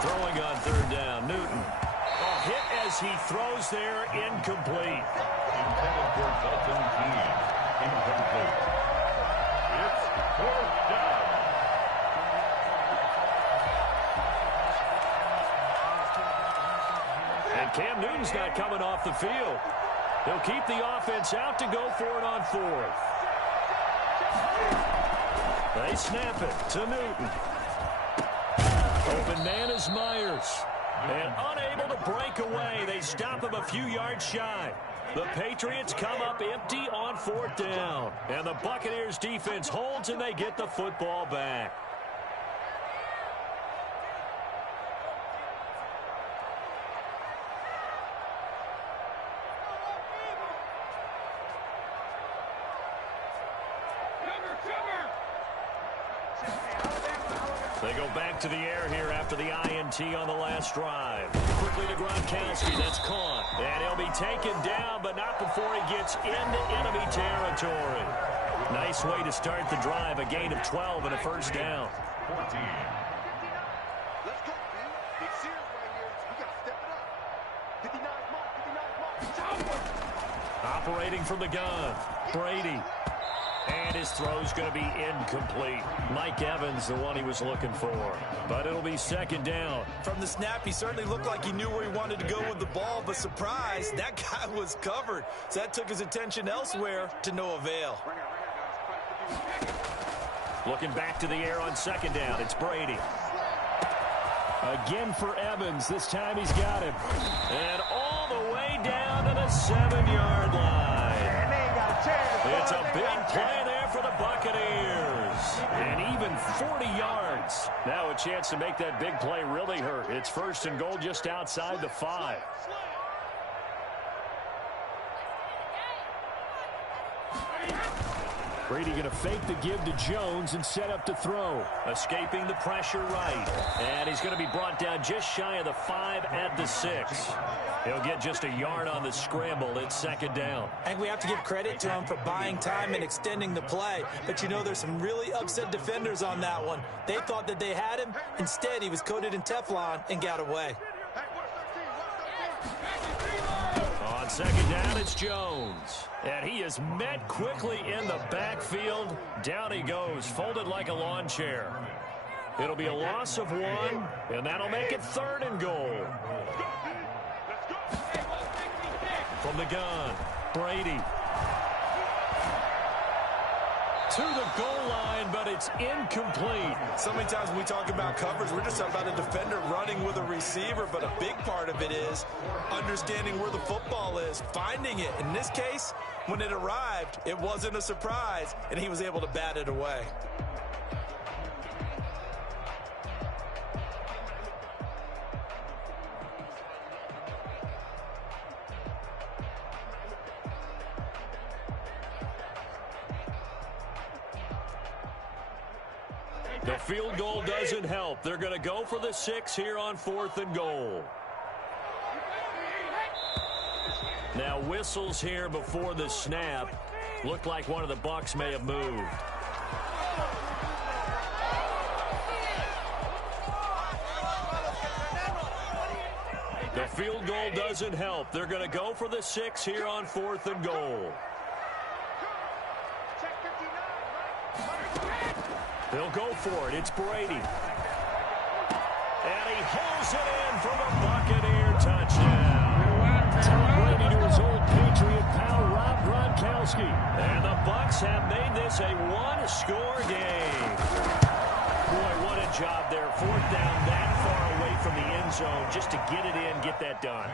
Throwing on third down, Newton. A hit as he throws there, incomplete. Intended for Dalton Keene. Incomplete. It's fourth down. And Cam Newton's not coming off the field. He'll keep the offense out to go for it on fourth. They snap it to Newton. Open man is Myers. And unable to break away, they stop him a few yards shy. The Patriots come up empty on fourth down. And the Buccaneers defense holds and they get the football back. They go back to the air here after the INT on the last drive. Quickly to Gronkowski. That's caught. And he'll be taken down, but not before he gets into enemy territory. Nice way to start the drive. A gain of 12 and a first down. 14. Let's go, man. Big series right here. We got to step it up. 59 mark. Operating from the gun. Brady. And his throw's going to be incomplete. Mike Evans, the one he was looking for. But it'll be second down. From the snap, he certainly looked like he knew where he wanted to go with the ball, but surprise, that guy was covered. So that took his attention elsewhere to no avail. Looking back to the air on second down, it's Brady. Again for Evans. This time he's got him. And all the way down to the 7-yard line. It's a big play there for the Buccaneers. And even 40 yards. Now a chance to make that big play really hurt. It's first and goal just outside the 5. Brady going to fake the give to Jones and set up to throw. Escaping the pressure right. And he's going to be brought down just shy of the 5 at the 6. He'll get just a yard on the scramble. It's second down. I think we have to give credit to him for buying time and extending the play. But, you know, there's some really upset defenders on that one. They thought that they had him. Instead, he was coated in Teflon and got away. On second down, it's Jones. And he is met quickly in the backfield. Down he goes, folded like a lawn chair. It'll be a loss of 1, and that'll make it third and goal. From the gun, Brady. To the goal line, but it's incomplete. So many times when we talk about coverage, we're just talking about a defender running with a receiver, but a big part of it is understanding where the football is, finding it. In this case, when it arrived, it wasn't a surprise, and he was able to bat it away. The field goal doesn't help. They're going to go for the 6 here on 4th and goal. Now whistles here before the snap. Looked like one of the Bucs may have moved. The field goal doesn't help. They're going to go for the 6 here on 4th and goal. They'll go for it. It's Brady. And he holds it in for the Buccaneer touchdown. Tom Brady to his old Patriot pal, Rob Gronkowski. And the Bucs have made this a one-score game. Boy, what a job there. 4th down that far away from the end zone just to get it in, get that done.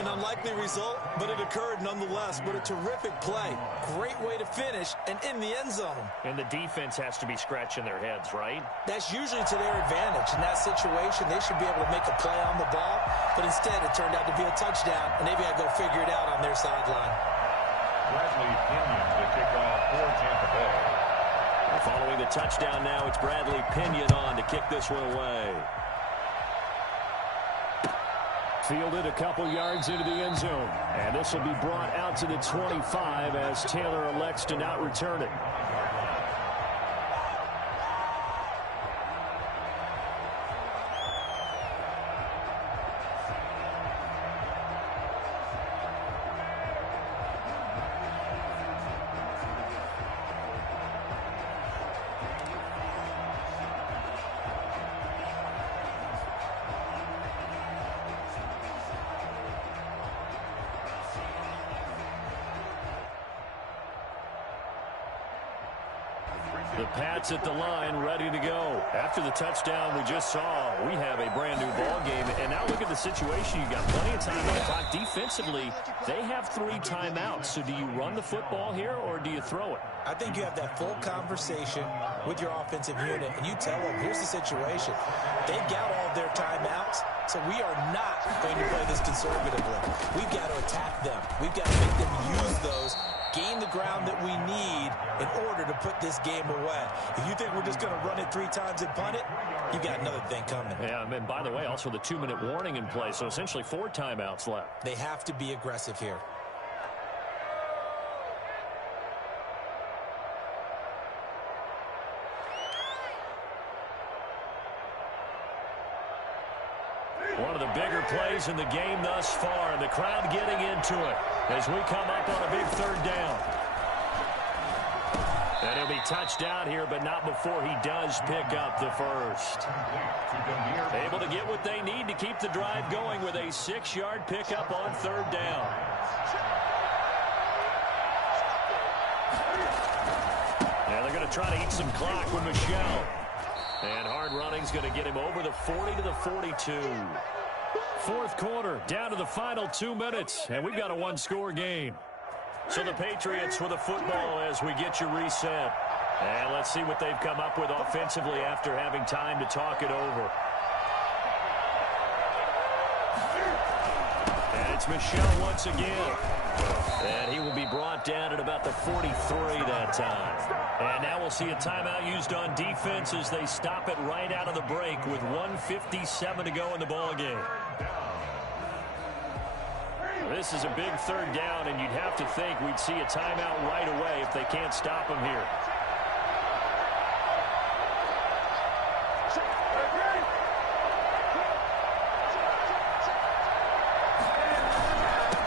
An unlikely result, but it occurred nonetheless. But a terrific play. Great way to finish and in the end zone. And the defense has to be scratching their heads, right? That's usually to their advantage. In that situation, they should be able to make a play on the ball. But instead, it turned out to be a touchdown, and they've got to go figure it out on their sideline. Bradley Pinion to kick off for Tampa Bay. Following the touchdown now, it's Bradley Pinion on to kick this one away. Fielded a couple yards into the end zone. And this will be brought out to the 25 as Taylor elects to not return it. The Pats at the line, ready to go. After the touchdown we just saw, we have a brand new ball game. And now look at the situation. You got plenty of time on the clock. Defensively, they have 3 timeouts. So do you run the football here or do you throw it? I think you have that full conversation with your offensive unit, and you tell them, here's the situation. They've got all their timeouts, so we are not going to play this conservatively. We've got to attack them. We've got to make them use those, gain the ground that we need in order to put this game away. If you think we're just going to run it 3 times and punt it, you got another thing coming. Yeah, and by the way, also the 2-minute warning in play, so essentially 4 timeouts left. They have to be aggressive here. One of the bigger plays in the game thus far, and the crowd getting into it as we come up on a big 3rd down. And he'll be touched out here, but not before he does pick up the first. Able to get what they need to keep the drive going with a 6-yard pickup on 3rd down. Now they're going to try to eat some clock with Michel. And hard running's going to get him over the 40 to the 42. 4th quarter, down to the final 2 minutes, and we've got a 1-score game. So the Patriots with the football as we get you reset. And let's see what they've come up with offensively after having time to talk it over. And it's Michel once again. And he will be brought down at about the 43 that time. And now we'll see a timeout used on defense as they stop it right out of the break with 1:57 to go in the ball game. This is a big 3rd down, and you'd have to think we'd see a timeout right away if they can't stop him here.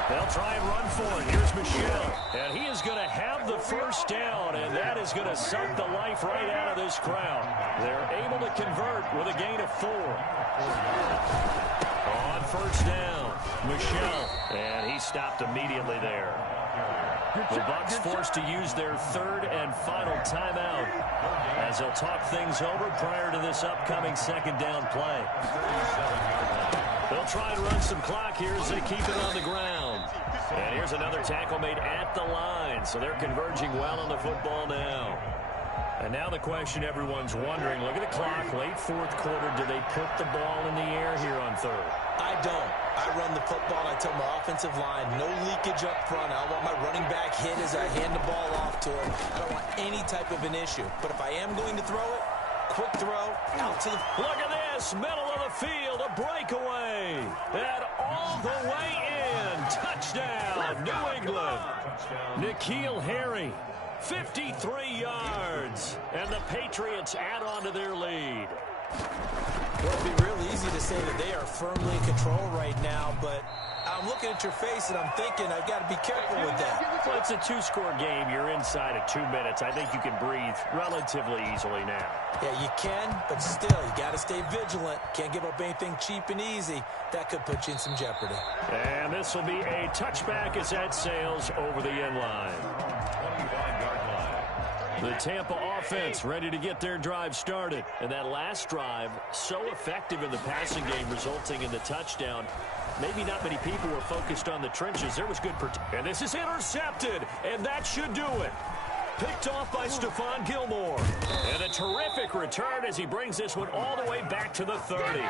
They'll try and run for it. Here's Michel. And he is going to have the first down, and that is going to suck the life right out of this crowd. They're able to convert with a gain of 4. On 1st down, Michel. And he stopped immediately there. The Bucs forced to use their 3rd and final timeout as they'll talk things over prior to this upcoming 2nd down play. They'll try and run some clock here as they keep it on the ground. And here's another tackle made at the line, so they're converging well on the football now. And now the question everyone's wondering, look at the clock, late 4th quarter, do they put the ball in the air here on 3rd? I don't. I run the football, and I tell my offensive line, no leakage up front. I don't want my running back hit as I hand the ball off to him. I don't want any type of an issue. But if I am going to throw it, Quick throw out to the... Look at this, middle of the field, a breakaway. And all the way in. Touchdown, New England. N'Keal Harry, 53 yards. And the Patriots add on to their lead. Well, it'd be real easy to say that they are firmly in control right now, but I'm looking at your face and I'm thinking I've got to be careful with that. Well, it's a two-score game. You're inside of 2 minutes. I think you can breathe relatively easily now. Yeah, you can, but still, you got to stay vigilant. Can't give up anything cheap and easy. That could put you in some jeopardy. And this will be a touchback as that sails over the end line. 25-yard line. The Tampa offense ready to get their drive started. And that last drive, so effective in the passing game, resulting in the touchdown. Maybe not many people were focused on the trenches. There was good protection. And this is intercepted, and that should do it. Picked off by Stephon Gilmore. And a terrific return as he brings this one all the way back to the 30.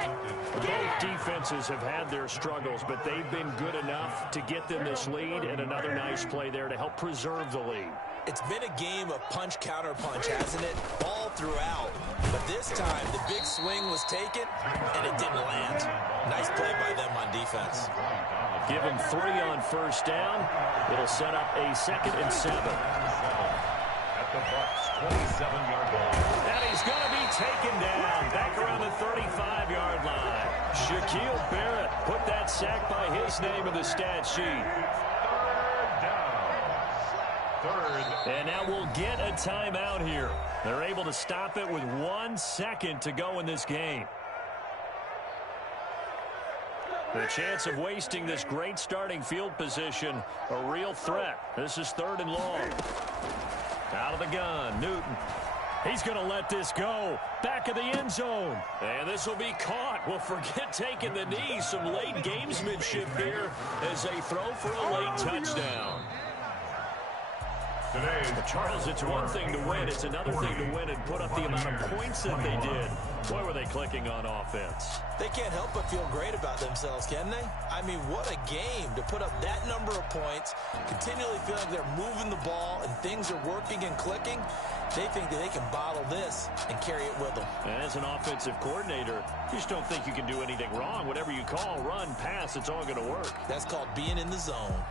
Both defenses have had their struggles, but they've been good enough to get them this lead, and another nice play there to help preserve the lead. It's been a game of punch-counter-punch, hasn't it? All throughout. But this time, the big swing was taken, and it didn't land. Nice play by them on defense. Give him 3 on first down. It'll set up a 2nd and 7. At the Bucs' 27-yard line. And he's going to be taken down back around the 35-yard line. Shaquille Barrett put that sack by his name in the stat sheet. And now we'll get a timeout here. They're able to stop it with 1 second to go in this game. The chance of wasting this great starting field position, a real threat. This is 3rd and long. Out of the gun, Newton. He's going to let this go. Back of the end zone. And this will be caught. Well, forget taking the knee. Some late gamesmanship here as they throw for a late touchdown. Charles, it's one thing to win. It's another thing to win and put up the amount of points that they did. Boy, were they clicking on offense. They can't help but feel great about themselves, can they? I mean, what a game to put up that number of points, continually feel like they're moving the ball and things are working and clicking. They think that they can bottle this and carry it with them. And as an offensive coordinator, you just don't think you can do anything wrong. Whatever you call, run, pass, it's all going to work. That's called being in the zone.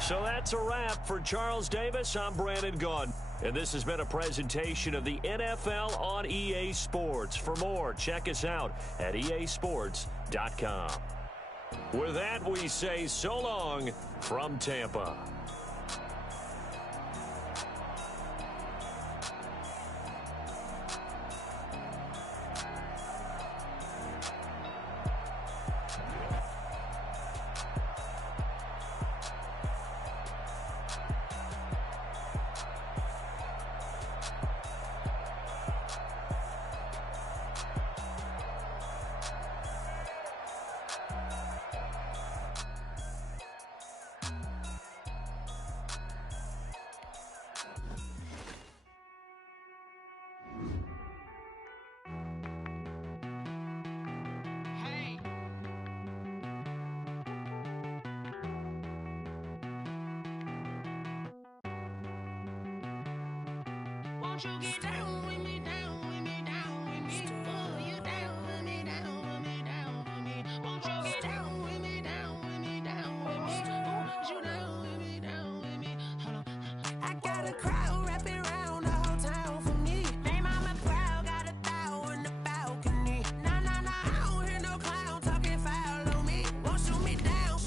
So that's a wrap for Charles Davis. I'm Brandon Gaudin. And this has been a presentation of the NFL on EA Sports. For more, check us out at easports.com. With that, we say so long from Tampa. Won't you get down with me, down with me, down with me? Oh, you down with me, down with me, down with me. Won't you get down with me, down with me, down with me? Oh, you down with me, down with me? Hold on. I got a crowd wrapping around the whole town for me. They mama proud, got a thou in the balcony. Nah, nah, nah, I don't hear no clown talking foul on me. Won't shoot me down,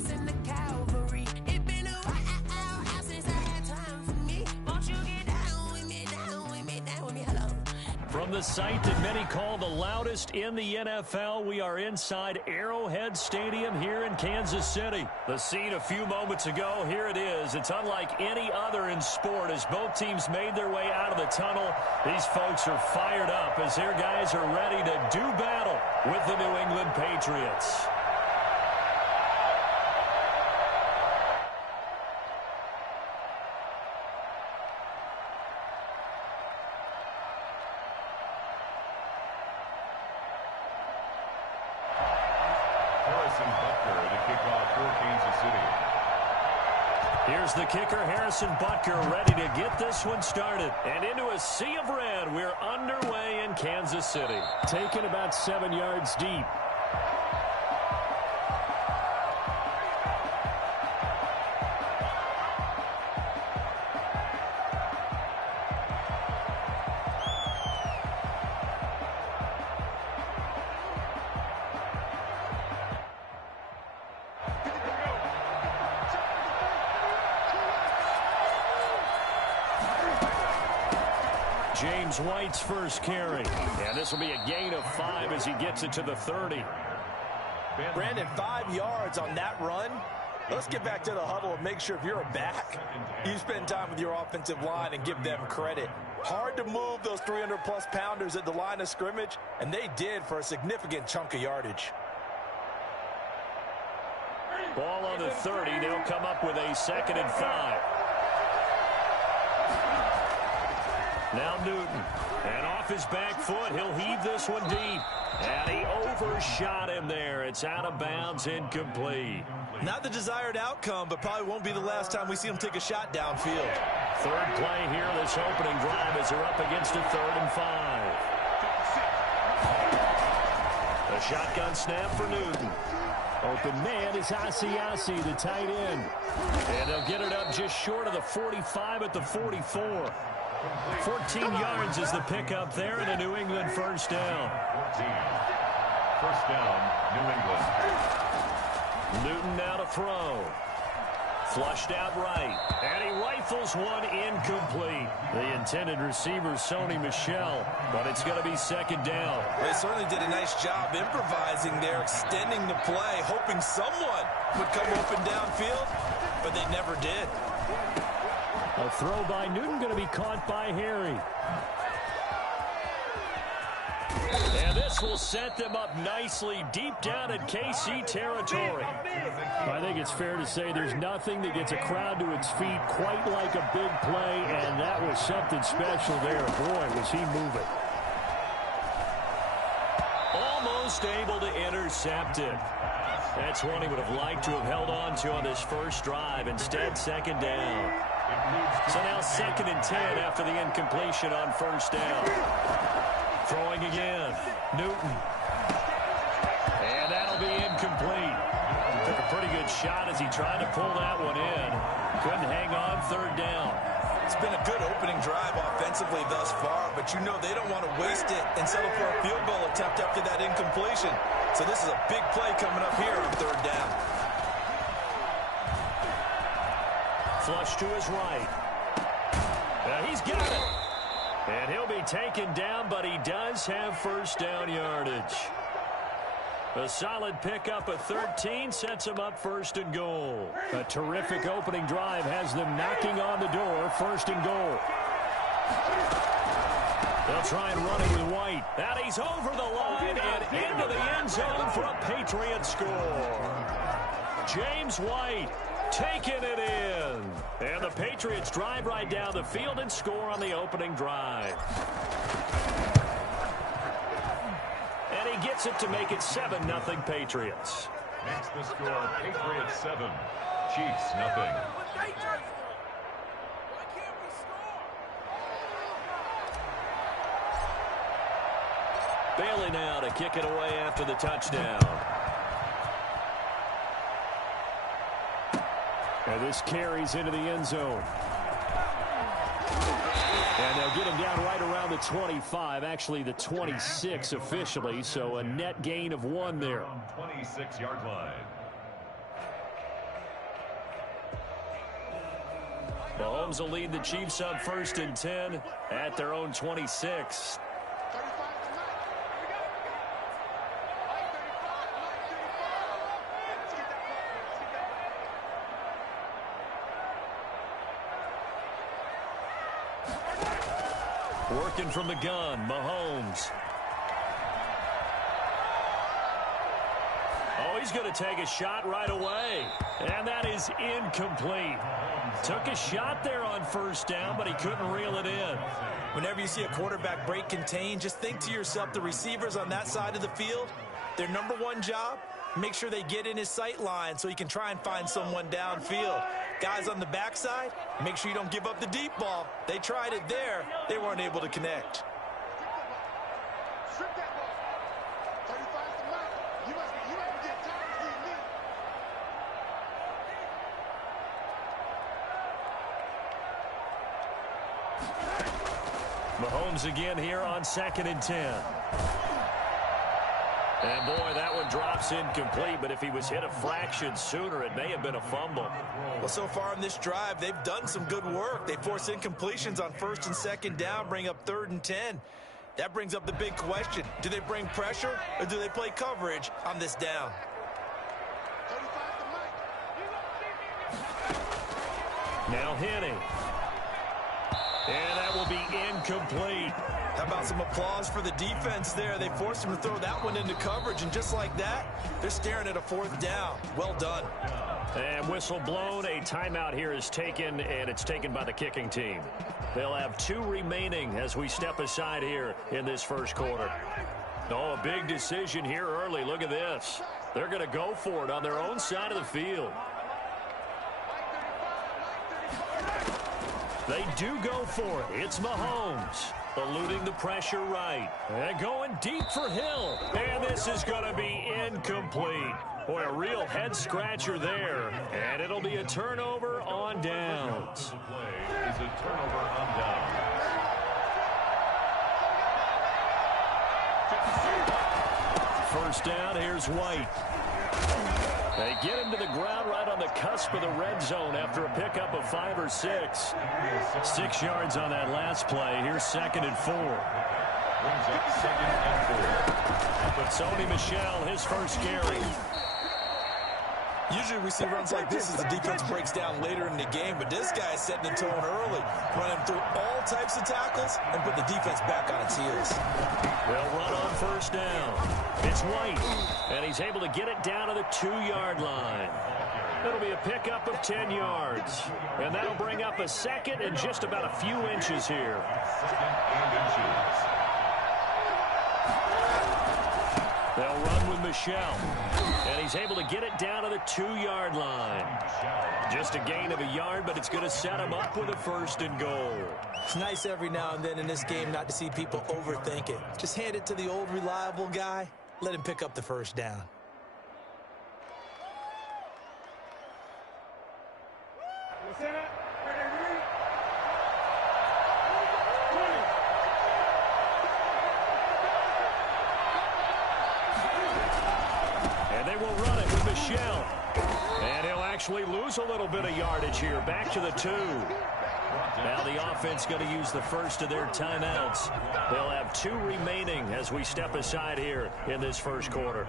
send the cavalry. It been a while since I had time for me. Won't you get down with me, down with me, down with me? Hello. From the site that many call the loudest in the NFL, we are inside Arrowhead Stadium here in Kansas City. The scene a few moments ago, here it is. It's unlike any other in sport as both teams made their way out of the tunnel. These folks are fired up as their guys are ready to do battle with the New England Patriots. Here's the kicker, Harrison Butker, ready to get this one started. And into a sea of red, we're underway in Kansas City. Taken about 7 yards deep. James White's first carry. And this will be a gain of 5 as he gets it to the 30. Brandon, 5 yards on that run. Let's get back to the huddle and make sure if you're a back, you spend time with your offensive line and give them credit. Hard to move those 300-plus pounders at the line of scrimmage, and they did for a significant chunk of yardage. Ball on the 30. They'll come up with a 2nd and 5. Now Newton, and off his back foot, he'll heave this one deep. And he overshot him there. It's out of bounds, incomplete. Not the desired outcome, but probably won't be the last time we see him take a shot downfield. Third play here, this opening drive as they're up against a 3rd and 5. A shotgun snap for Newton. Open man is Asiasi, the tight end. And they'll get it up just short of the 45 at the 44. 14 yards is the pickup there, and a New England first down. 14. First down, New England. Newton now to throw. Flushed out right. And he rifles one incomplete. The intended receiver, Sony Michel, but it's going to be 2nd down. They certainly did a nice job improvising there, extending the play, hoping someone would come open downfield, but they never did. A throw by Newton going to be caught by Harry. And this will set them up nicely deep down in KC territory. I think it's fair to say there's nothing that gets a crowd to its feet quite like a big play, and that was something special there. Boy, was he moving. Almost able to intercept it. That's one he would have liked to have held on to on this first drive. Instead, 2nd down. So now 2nd and 10 after the incompletion on first down. Throwing again. Newton. And that'll be incomplete. Took a pretty good shot as he tried to pull that one in. Couldn't hang on, 3rd down. It's been a good opening drive offensively thus far, but you know they don't want to waste it and settle for a field goal attempt after that incompletion. So this is a big play coming up here on 3rd down. Flush to his right. He's got it. And he'll be taken down, but he does have first down yardage. A solid pickup of 13 sets him up 1st and goal. A terrific opening drive has them knocking on the door, 1st and goal. They'll try and run it with White. And he's over the line and into the end zone for a Patriot score. James White taking it in. And the Patriots drive right down the field and score on the opening drive. And he gets it to make it 7-0 Patriots. Makes the score Patriots 7, Chiefs 0. Bailey now to kick it away after the touchdown. And this carries into the end zone. And they'll get him down right around the 25, actually the 26 officially, so a net gain of 1 there. 26-yard line. Mahomes will lead the Chiefs up 1st and 10 at their own 26. Working from the gun, Mahomes. Oh, he's going to take a shot right away. And that is incomplete. Took a shot there on first down, but he couldn't reel it in. Whenever you see a quarterback break contain, just think to yourself, the receivers on that side of the field, their number one job, make sure they get in his sight line so he can try and find someone downfield. Guys on the backside, make sure you don't give up the deep ball. They tried it there. They weren't able to connect. Mahomes again here on 2nd and 10. And boy, that one drops incomplete, but if he was hit a fraction sooner, it may have been a fumble. Well, so far in this drive, they've done some good work. They force incompletions on 1st and 2nd down, bring up 3rd and 10. That brings up the big question. Do they bring pressure or do they play coverage on this down? Now Henny. And that will be incomplete. How about some applause for the defense there? They forced him to throw that one into coverage, and just like that, they're staring at a 4th down. Well done. And whistle blown. A timeout here is taken, and it's taken by the kicking team. They'll have 2 remaining as we step aside here in this first quarter. Oh, a big decision here early. Look at this. They're going to go for it on their own side of the field. They do go for it. It's Mahomes. Eluding the pressure right. And going deep for Hill. And this is going to be incomplete. Boy, a real head-scratcher there. And it'll be a turnover on downs. Is a turnover on downs. First down, here's White. They get him to the ground right on the cusp of the red zone after a pickup of 5 or 6. 6 yards on that last play. Here's 2nd and 4. Brings up 2nd and 4. But Sony Michel, his first carry. Usually we see runs like this as the defense breaks down later in the game, but this guy is setting the tone early, running through all types of tackles and put the defense back on its heels. They'll run on first down. It's White, and he's able to get it down to the 2-yard line. It'll be a pickup of 10 yards, and that'll bring up a 2nd and just about a few inches here. 2nd and inches. They'll run with Michel, and he's able to get it down to the 2-yard line. Just a gain of a yard, but it's going to set him up with a 1st and goal. It's nice every now and then in this game not to see people overthink it. Just hand it to the old reliable guy. Let him pick up the 1st down. And they will run it with Michel. And he'll actually lose a little bit of yardage here. Back to the 2. Now the offense going to use the first of their timeouts. They'll have 2 remaining as we step aside here in this first quarter.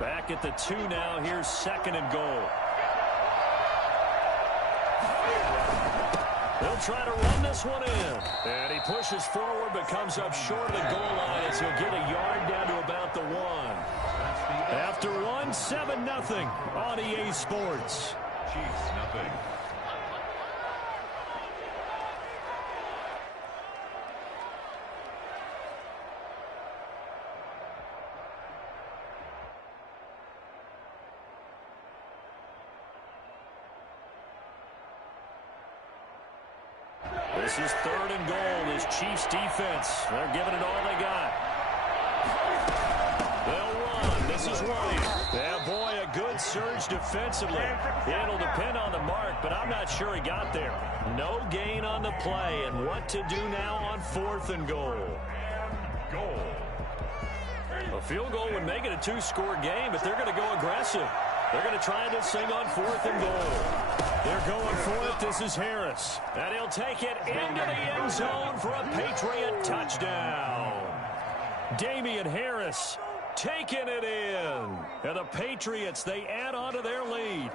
Back at the 2 now. Here's 2nd and goal. They'll try to run this one in. And he pushes forward but comes up short of the goal line as he'll get a yard down to about the 1. After 1, 7-0 on EA Sports. Chiefs nothing. This is 3rd and goal. This Chiefs defense, they're giving it all they got. They'll run. This is White. Yeah, boy, a good surge defensively. It'll depend on the mark, but I'm not sure he got there. No gain on the play, and what to do now on 4th and goal. A field goal would make it a 2-score game, but they're going to go aggressive. They're going to try this thing on 4th and goal. They're going for it. This is Harris. And he'll take it into the end zone for a Patriot touchdown. Damian Harris taking it in. And the Patriots, they add on to their lead.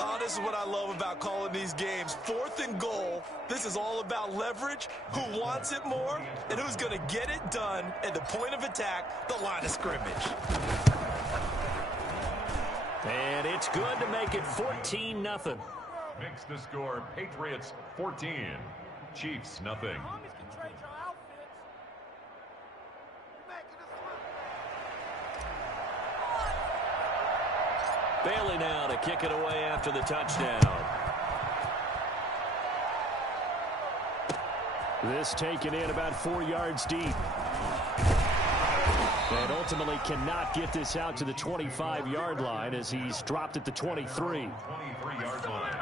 Oh, this is what I love about calling these games. 4th and goal. This is all about leverage, who wants it more, and who's going to get it done at the point of attack, the line of scrimmage. And it's good to make it 14-0. Makes the score Patriots 14, Chiefs nothing. Bailey now to kick it away after the touchdown. This taken in about 4 yards deep. And ultimately cannot get this out to the 25-yard line as he's dropped at the 23. 23-yard line.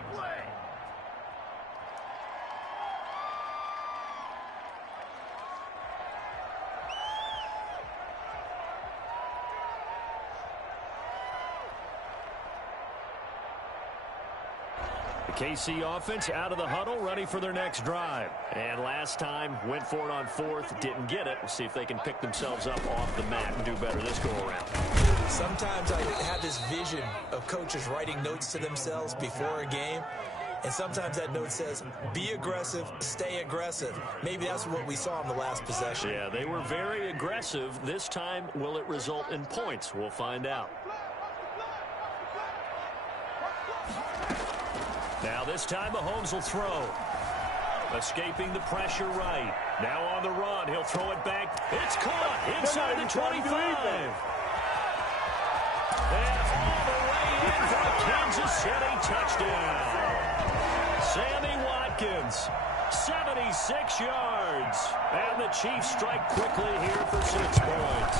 KC offense out of the huddle, ready for their next drive. And last time, went for it on 4th, didn't get it. We'll see if they can pick themselves up off the mat and do better this go-around. Sometimes I have this vision of coaches writing notes to themselves before a game, and sometimes that note says, be aggressive, stay aggressive. Maybe that's what we saw in the last possession. Yeah, they were very aggressive. This time, will it result in points? We'll find out. Now this time Mahomes will throw. Escaping the pressure right. Now on the run. He'll throw it back. It's caught inside the 25. And all the way in for a Kansas City touchdown. Sammy Watkins, 76 yards. And the Chiefs strike quickly here for 6 points.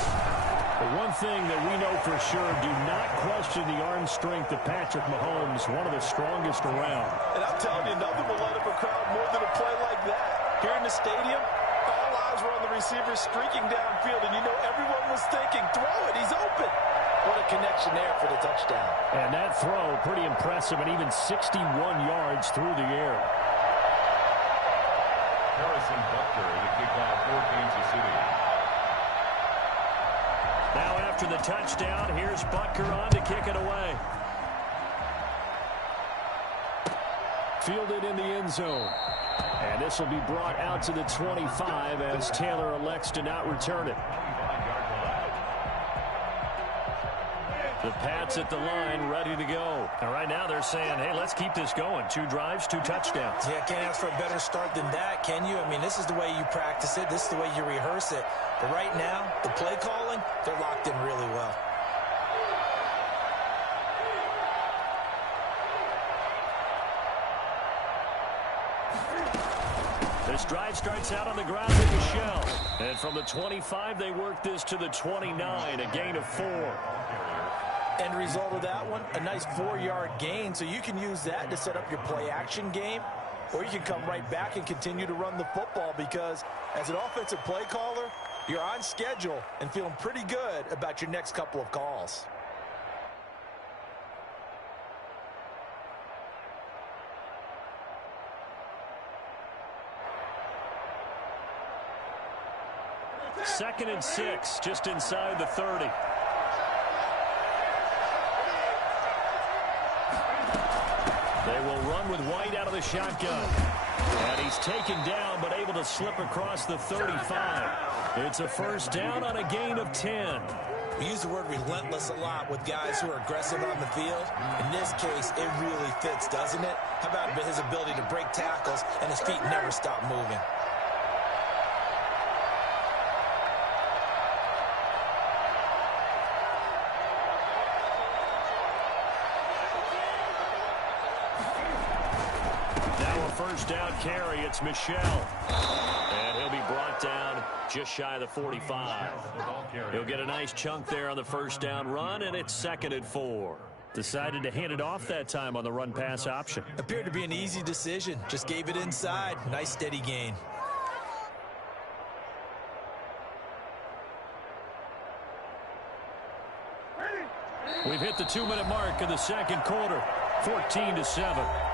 But one thing that we know for sure, do not question the arm strength of Patrick Mahomes, one of the strongest around. And I'm telling you, nothing will light up a crowd more than a play like that. Here in the stadium, all eyes were on the receiver streaking downfield, and you know everyone was thinking, throw it, he's open. What a connection there for the touchdown. And that throw, pretty impressive, and even 61 yards through the air. Harrison Butker to kick off for Kansas City. Now after the touchdown, here's Butker on to kick it away. Fielded in the end zone. And this will be brought out to the 25 as Taylor elects to not return it. The Pats at the line, ready to go. And right now they're saying, hey, let's keep this going. 2 drives, 2 touchdowns. Yeah, can't ask for a better start than that, can you? I mean, this is the way you practice it. This is the way you rehearse it. But right now, the play calling, they're locked in really well. This drive starts out on the ground with Michelle. And from the 25, they work this to the 29, a gain of 4. End result of that one, a nice 4-yard gain. So you can use that to set up your play-action game, or you can come right back and continue to run the football because as an offensive play caller, you're on schedule and feeling pretty good about your next couple of calls. Second and 6, just inside the 30. They will run with White out of the shotgun. And he's taken down, but able to slip across the 35. It's a first down on a gain of 10. We use the word relentless a lot with guys who are aggressive on the field. In this case, it really fits, doesn't it? How about his ability to break tackles and his feet never stop moving? First down carry, it's Michelle. And he'll be brought down just shy of the 45. He'll get a nice chunk there on the first down run, and it's 2nd and 4. Decided to hand it off that time on the run-pass option. Appeared to be an easy decision. Just gave it inside. Nice steady gain. We've hit the 2-minute mark in the second quarter, 14-7.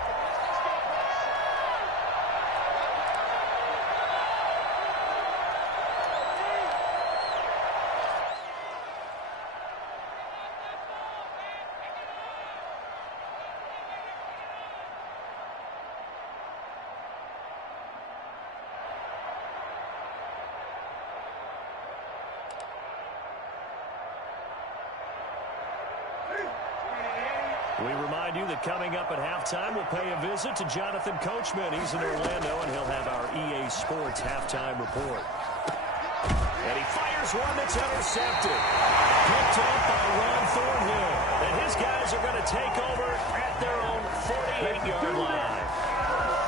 We remind you that coming up at halftime, we'll pay a visit to Jonathan Coachman. He's in Orlando, and he'll have our EA Sports halftime report. And he fires one that's intercepted. Picked up by Ron Thornhill. And his guys are going to take over at their own 48-yard line.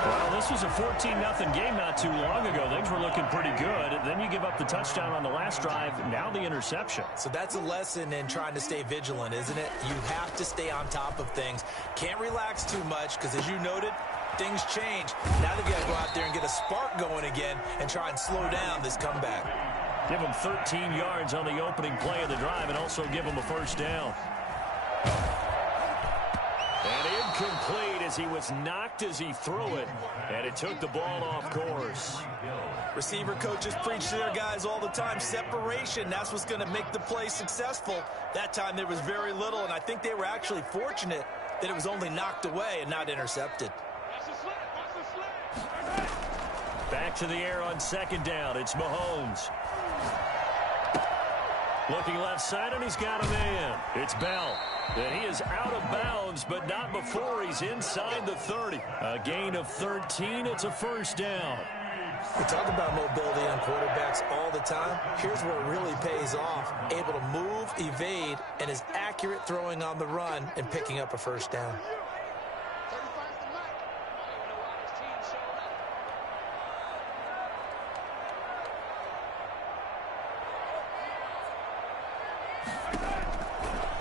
Well, this was a 14-0 game not too long ago. Things were looking pretty good. Then you give up the touchdown on the last drive. Now the interception. So that's a lesson in trying to stay vigilant, isn't it? You have to stay on top of things. Can't relax too much because, as you noted, things change. Now they've got to go out there and get a spark going again and try and slow down this comeback. Give them 13 yards on the opening play of the drive and also give them a first down. And incomplete as he was knocked as he threw it, and it took the ball off course. Receiver coaches preach to their guys all the time. Separation, that's what's going to make the play successful. That time there was very little, and I think they were actually fortunate that it was only knocked away and not intercepted. Back to the air on second down. It's Mahomes. Looking left side, and he's got a man. It's Bell. And he is out of bounds, but not before he's inside the 30. A gain of 13. It's a first down. We talk about mobility on quarterbacks all the time. Here's where it really pays off. Able to move, evade, and is accurate throwing on the run and picking up a first down.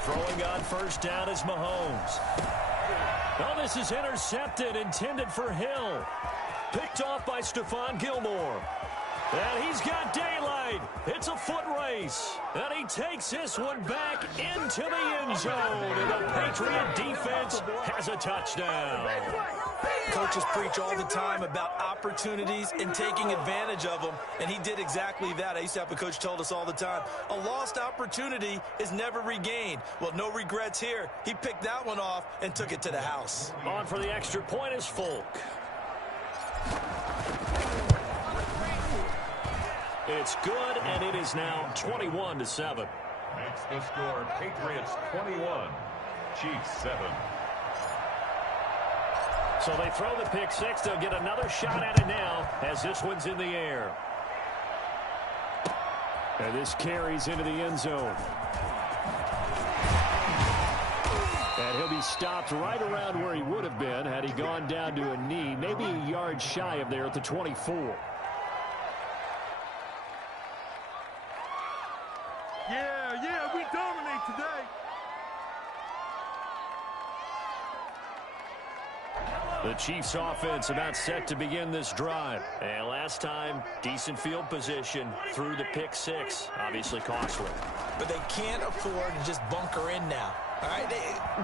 Throwing on first down is Mahomes. Oh, this is intercepted, intended for Hill. Picked off by Stephon Gilmore. And he's got daylight. It's a foot race. And he takes this one back into the end zone. And the Patriot defense has a touchdown. Coaches preach all the time about opportunities and taking advantage of them, and he did exactly that. I used to have a coach told us all the time, a lost opportunity is never regained. Well, no regrets here. He picked that one off and took it to the house. On for the extra point is Folk. It's good, and it is now 21-7. Makes the score Patriots 21, Chiefs 7. So they throw the pick six. They'll get another shot at it now as this one's in the air. And this carries into the end zone. And he'll be stopped right around where he would have been had he gone down to a knee, maybe a yard shy of there at the 24. Yeah, we dominate today. The Chiefs offense about set to begin this drive. And last time, decent field position through the pick six. Obviously costly. But they can't afford to just bunker in now. All right,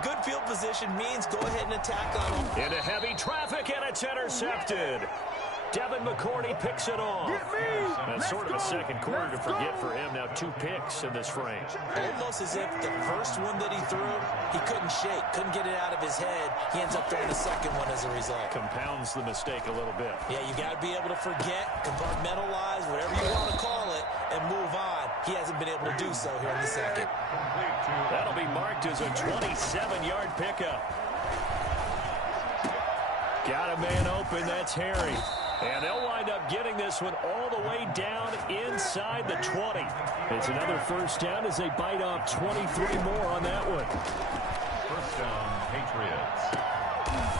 good field position means go ahead and attack on them. Into heavy traffic, and it's intercepted. Devin McCourty picks it off. That's sort of a second quarter to forget for him. Now 2 picks in this frame. Almost as if the first one that he threw, he couldn't shake, couldn't get it out of his head. He ends up throwing the second one as a result. Compounds the mistake a little bit. Yeah, you got to be able to forget, compartmentalize, whatever you want to call it, and move on. He hasn't been able to do so here in the second. That'll be marked as a 27-yard pickup. Got a man open. That's Harry. And they'll wind up getting this one all the way down inside the 20. It's another first down as they bite off 23 more on that one. First down, Patriots.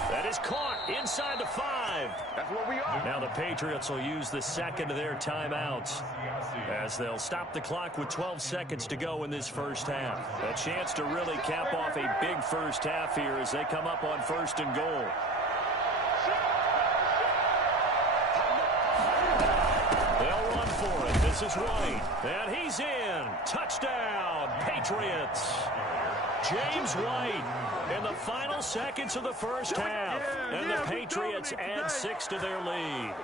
That is caught inside the 5. That's where we are. Now the Patriots will use the second of their timeouts as they'll stop the clock with 12 seconds to go in this first half. A chance to really cap off a big first half here as they come up on first and goal. They'll run for it. This is White, and he's in. Touchdown, Patriots. James White in the final seconds of the first half. And the Patriots add 6 to their lead.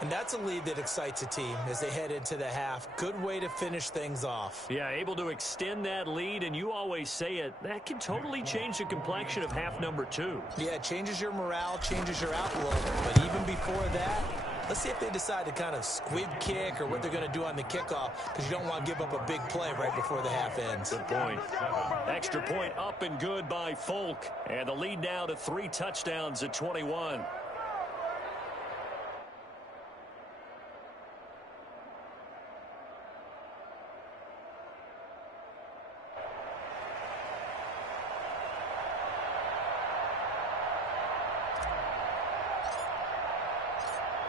And that's a lead that excites a team as they head into the half. Good way to finish things off. Yeah, able to extend that lead, and you always say it, that can totally change the complexion of half number 2. Yeah, it changes your morale, changes your outlook. But even before that, let's see if they decide to kind of squib kick or what they're going to do on the kickoff, because you don't want to give up a big play right before the half ends. Good point. Extra point up and good by Folk. And the lead now to 3 touchdowns at 21.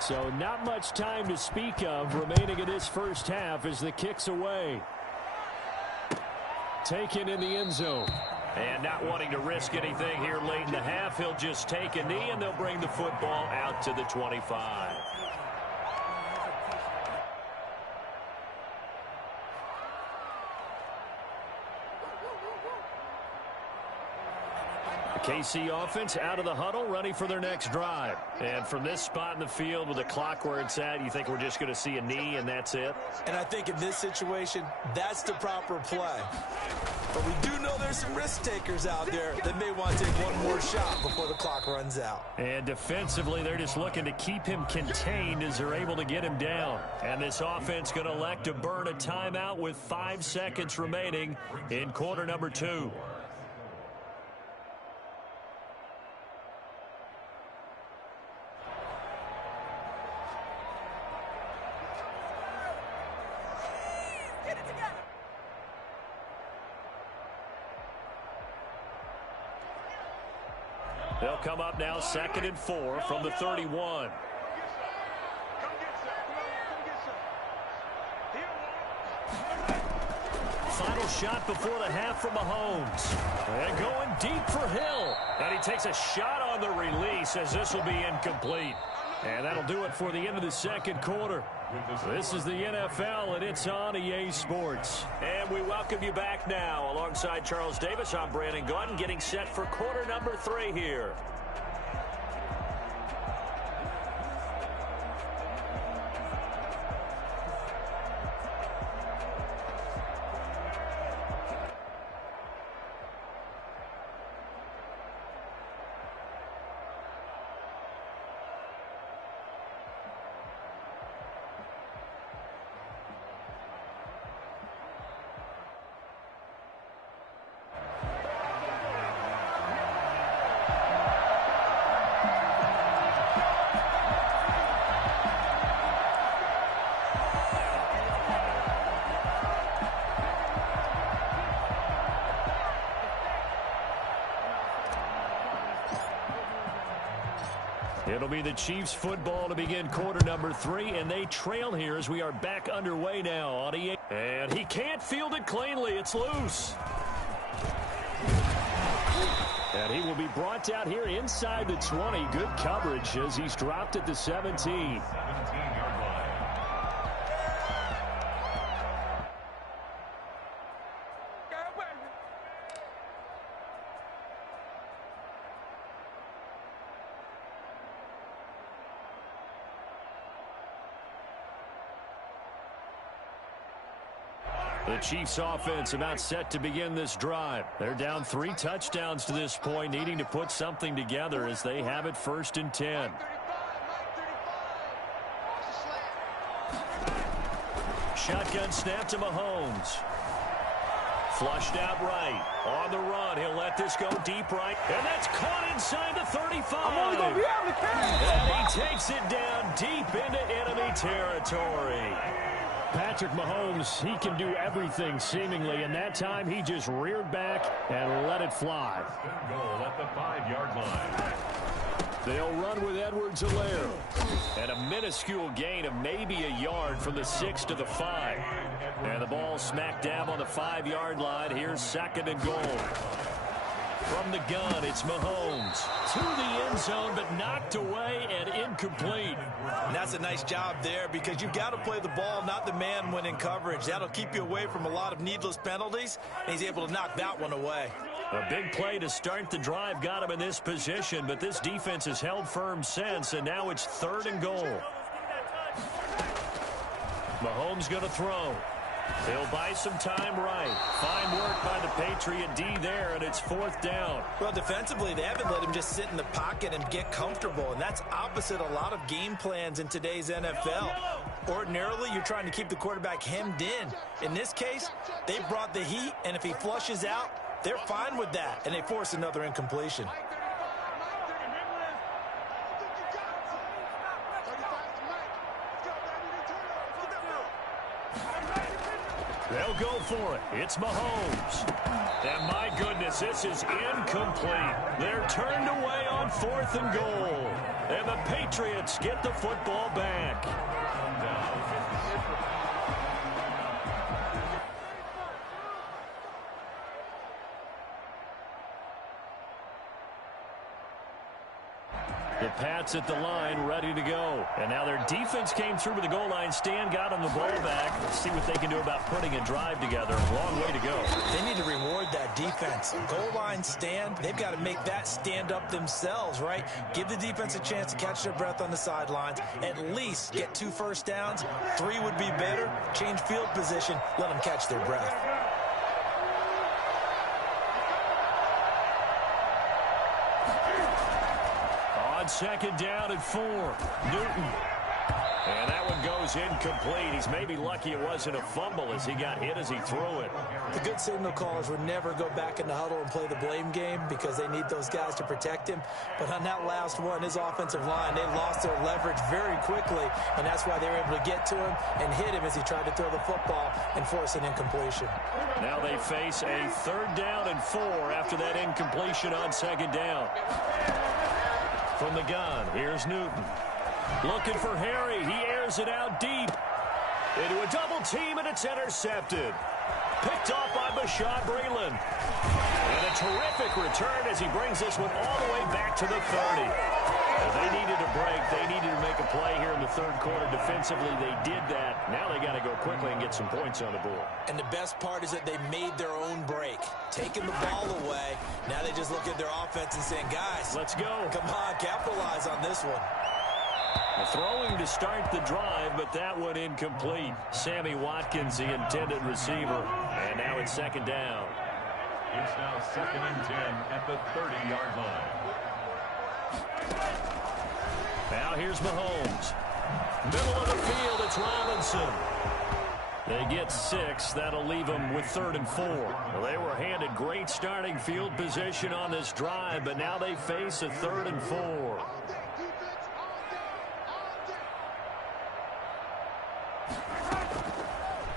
So not much time to speak of remaining in this first half as the kick's away. Taken in the end zone. And not wanting to risk anything here late in the half, he'll just take a knee and they'll bring the football out to the 25. KC offense out of the huddle, ready for their next drive. And from this spot in the field with the clock where it's at, you think we're just going to see a knee and that's it? And I think in this situation, that's the proper play. But we do know there's some risk takers out there that may want to take one more shot before the clock runs out. And defensively, they're just looking to keep him contained as they're able to get him down. And this offense going to elect to burn a timeout with 5 seconds remaining in quarter number 2. They'll come up now 2nd and 4 from the 31. Final shot before the half from Mahomes. And going deep for Hill. And he takes a shot on the release as this will be incomplete. And that'll do it for the end of the second quarter. This is the NFL, and it's on EA Sports. And we welcome you back now. Alongside Charles Davis, I'm Brandon Gunn, getting set for quarter number 3 here. It'll be the Chiefs football to begin quarter number 3, and they trail here as we are back underway now on EA. And he can't field it cleanly. It's loose. And he will be brought out here inside the 20. Good coverage as he's dropped at the 17. 17-yard line. The Chiefs offense about set to begin this drive. They're down 3 touchdowns to this point, needing to put something together as they have it 1st and 10. Shotgun snap to Mahomes. Flushed out right. On the run, he'll let this go deep right. And that's caught inside the 35. I'm only going to be able to carry it. And he takes it down deep into enemy territory. Patrick Mahomes, he can do everything seemingly, and that time he just reared back and let it fly. Good goal at the 5-yard line. They'll run with Edwards-Helaire. And a minuscule gain of maybe a yard from the 6 to the 5. And the ball smack dab on the 5-yard line. Here's 2nd and goal. From the gun, it's Mahomes. To the end zone, but knocked away and incomplete. And that's a nice job there because you've got to play the ball, not the man when in coverage. That'll keep you away from a lot of needless penalties, and he's able to knock that one away. A big play to start the drive got him in this position, but this defense has held firm since, and now it's 3rd and goal. Mahomes going to throw. He'll buy some time right. Fine work by the Patriot D there, and it's 4th down. Well, defensively, they haven't let him just sit in the pocket and get comfortable, and that's opposite a lot of game plans in today's NFL. Ordinarily, you're trying to keep the quarterback hemmed in. In this case, they brought the heat, and if he flushes out, they're fine with that, and they force another incompletion. They'll go for it. It's Mahomes. And my goodness, this is incomplete. They're turned away on 4th and goal. And the Patriots get the football back. The Pats at the line, ready to go. And now their defense came through with the goal line stand, got them the ball back. Let's see what they can do about putting a drive together. Long way to go. They need to reward that defense. Goal line stand, they've got to make that stand up themselves, right? Give the defense a chance to catch their breath on the sidelines. At least get 2 first downs. 3 would be better. Change field position. Let them catch their breath. On 2nd down and 4. Newton. And that one goes incomplete. He's maybe lucky it wasn't a fumble as he got hit as he threw it. The good signal callers would never go back in the huddle and play the blame game because they need those guys to protect him. But on that last one, his offensive line, they lost their leverage very quickly, and that's why they were able to get to him and hit him as he tried to throw the football and force an incompletion. Now they face a 3rd down and 4 after that incompletion on 2nd down. From the gun, here's Newton. Looking for Harry. He airs it out deep. Into a double team, and it's intercepted. Picked off by Bashaud Breeland. And a terrific return as he brings this one all the way back to the 30. They needed a break. They needed to make a play here in the 3rd quarter. Defensively, they did that. Now they got to go quickly and get some points on the board. And the best part is that they made their own break. Taking the ball away. Now they just look at their offense and saying, guys, let's go. Come on, capitalize on this one. Throwing to start the drive, but that one incomplete. Sammy Watkins, the intended receiver. And now it's 2nd down. It's now 2nd and 10 at the 30-yard line. Now here's Mahomes. Middle of the field, it's Robinson. They get 6. That'll leave them with 3rd and 4. Well, they were handed great starting field position on this drive, but now they face a 3rd and 4.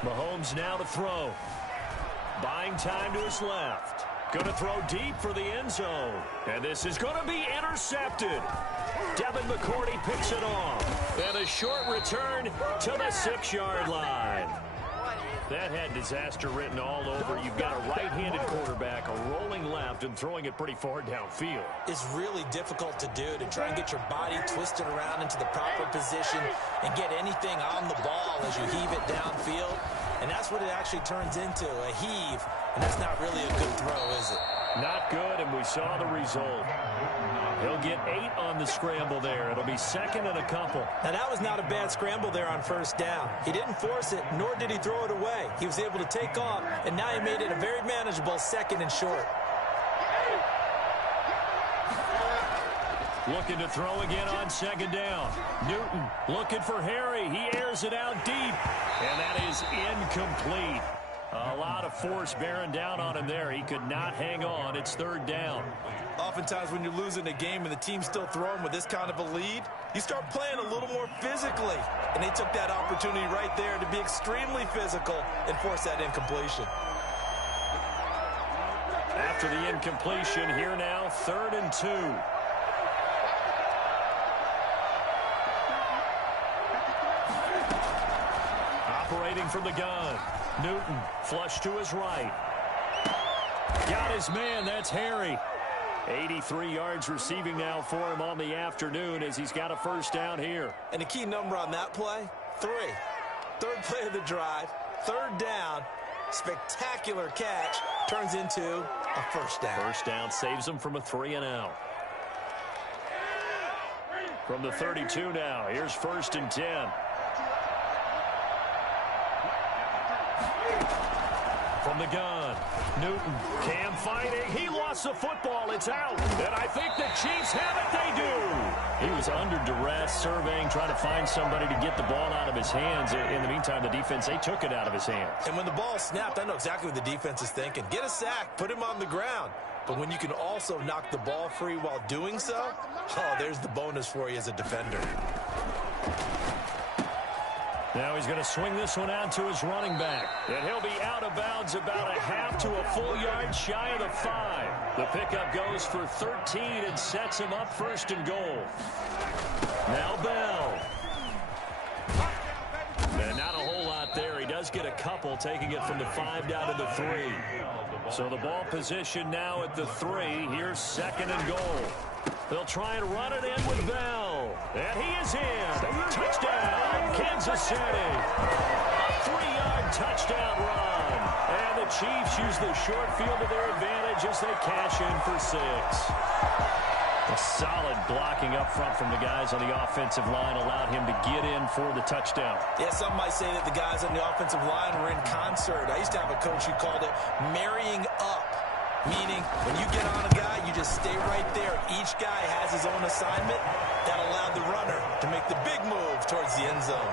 Mahomes now to throw. Buying time to his left. Going to throw deep for the end zone. And this is going to be intercepted. Devin McCourty picks it off. And a short return to the 6-yard line. That had disaster written all over. You've got a right-handed quarterback, a rolling left, and throwing it pretty far downfield. It's really difficult to do, to try and get your body twisted around into the proper position and get anything on the ball as you heave it downfield. And that's what it actually turns into, a heave. And that's not really a good throw, is it? Not good, and we saw the result. He'll get 8 on the scramble there. It'll be 2nd and a couple. Now, that was not a bad scramble there on 1st down. He didn't force it, nor did he throw it away. He was able to take off, and now he made it a very manageable 2nd and short. Looking to throw again on 2nd down. Newton looking for Harry. He airs it out deep, and that is incomplete. A lot of force bearing down on him there. He could not hang on. It's 3rd down. Oftentimes when you're losing a game and the team's still throwing with this kind of a lead, you start playing a little more physically. And they took that opportunity right there to be extremely physical and force that incompletion. After the incompletion, here now, 3rd and 2. Operating from the gun. Newton, flush to his right. Got his man, that's Harry. 83 yards receiving now for him on the afternoon as he's got a first down here. And the key number on that play, 3. Third play of the drive, third down, spectacular catch, turns into a first down. First down saves him from a 3-and-out. From the 32 now, here's 1st and 10. From the gun, Newton, Cam fighting. He lost the football. It's out. And I think the Chiefs have it. They do. He was under duress, surveying, trying to find somebody to get the ball out of his hands. In the meantime, the defense, they took it out of his hands. And when the ball snapped, I know exactly what the defense is thinking. Get a sack, put him on the ground. But when you can also knock the ball free while doing so, oh, there's the bonus for you as a defender. Now he's going to swing this one out to his running back. And he'll be out of bounds about a half to a full yard shy of the 5. The pickup goes for 13 and sets him up 1st and goal. Now Bell. And not a whole lot there. He does get a couple, taking it from the 5 down to the 3. So the ball position now at the 3. Here's 2nd and goal. They'll try and run it in with Bell. And he is in. Touchdown, Kansas City. A 3-yard touchdown run. And the Chiefs use the short field to their advantage as they cash in for 6. A solid blocking up front from the guys on the offensive line allowed him to get in for the touchdown. Yeah, some might say that the guys on the offensive line were in concert. I used to have a coach who called it marrying up, meaning when you get on a guy, you just stay right there. Each guy has his own assignment. That allowed the runner to make the big move towards the end zone.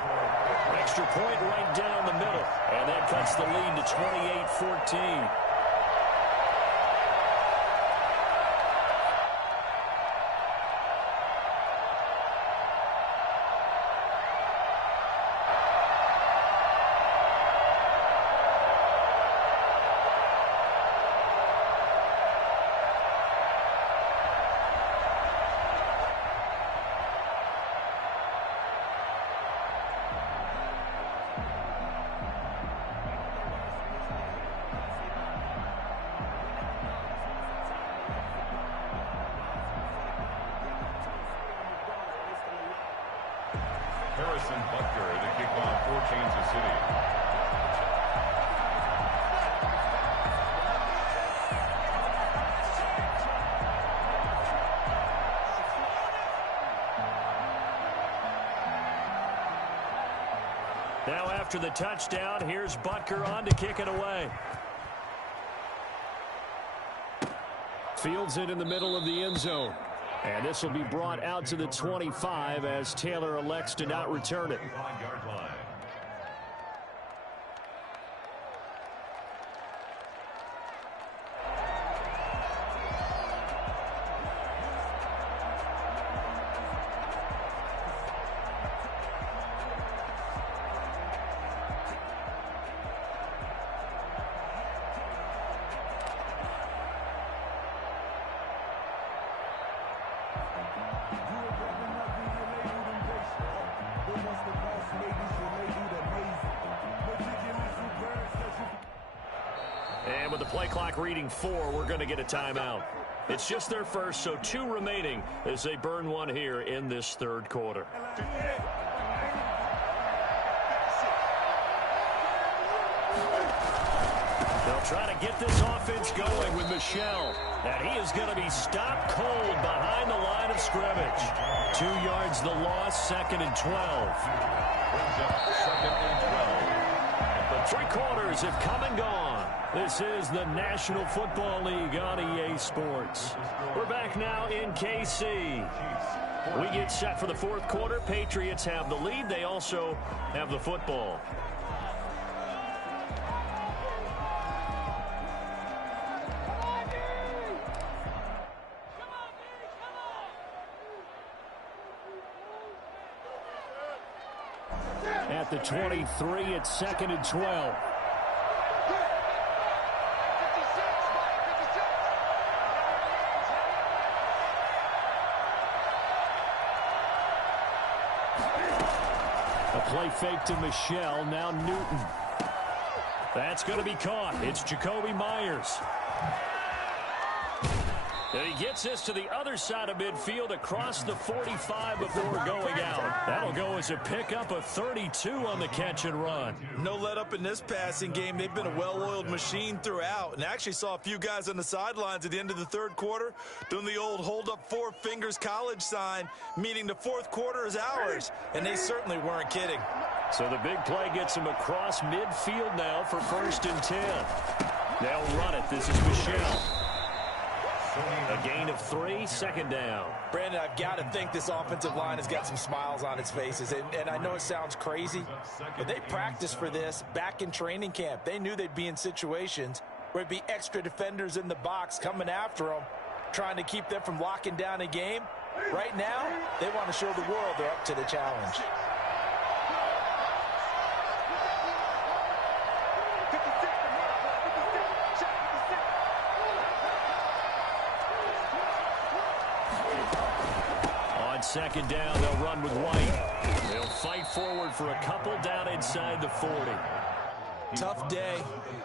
Extra point right down the middle, and that cuts the lead to 28-14. Harrison Butker to kick off for Kansas City. Now after the touchdown, here's Butker on to kick it away. Fields it in the middle of the end zone. And this will be brought out to the 25 as Taylor elects to not return it. And with the play clock reading 4, we're going to get a timeout. It's just their first, so 2 remaining as they burn one here in this 3rd quarter. They'll try to get this offense going with Michel. And he is going to be stopped cold behind the line of scrimmage. 2 yards the loss, 2nd and 12. Brings up 2nd and 12. The 3 quarters have come and gone. This is the National Football League on EA Sports. We're back now in KC. We get set for the 4th quarter. Patriots have the lead. They also have the football. At the 23, it's 2nd and 12. A play fake to Michel, now Newton. That's going to be caught. It's Jacoby Myers. And he gets this to the other side of midfield across the 45 before going out. That'll go as a pickup of 32 on the catch and run. No let up in this passing game. They've been a well-oiled machine throughout. And actually saw a few guys on the sidelines at the end of the third quarter doing the old hold up four fingers college sign, meaning the fourth quarter is ours. And they certainly weren't kidding. So the big play gets him across midfield now for 1st and 10. They'll run it. This is Michel. A gain of 3, 2nd down. Brandon, I've got to think this offensive line has got some smiles on its faces. And I know it sounds crazy, but they practiced for this back in training camp. They knew they'd be in situations where it'd be extra defenders in the box coming after them, trying to keep them from locking down a game. Right now, they want to show the world they're up to the challenge. On 2nd down, they'll run with White. They'll fight forward for a couple down inside the 40. Tough day,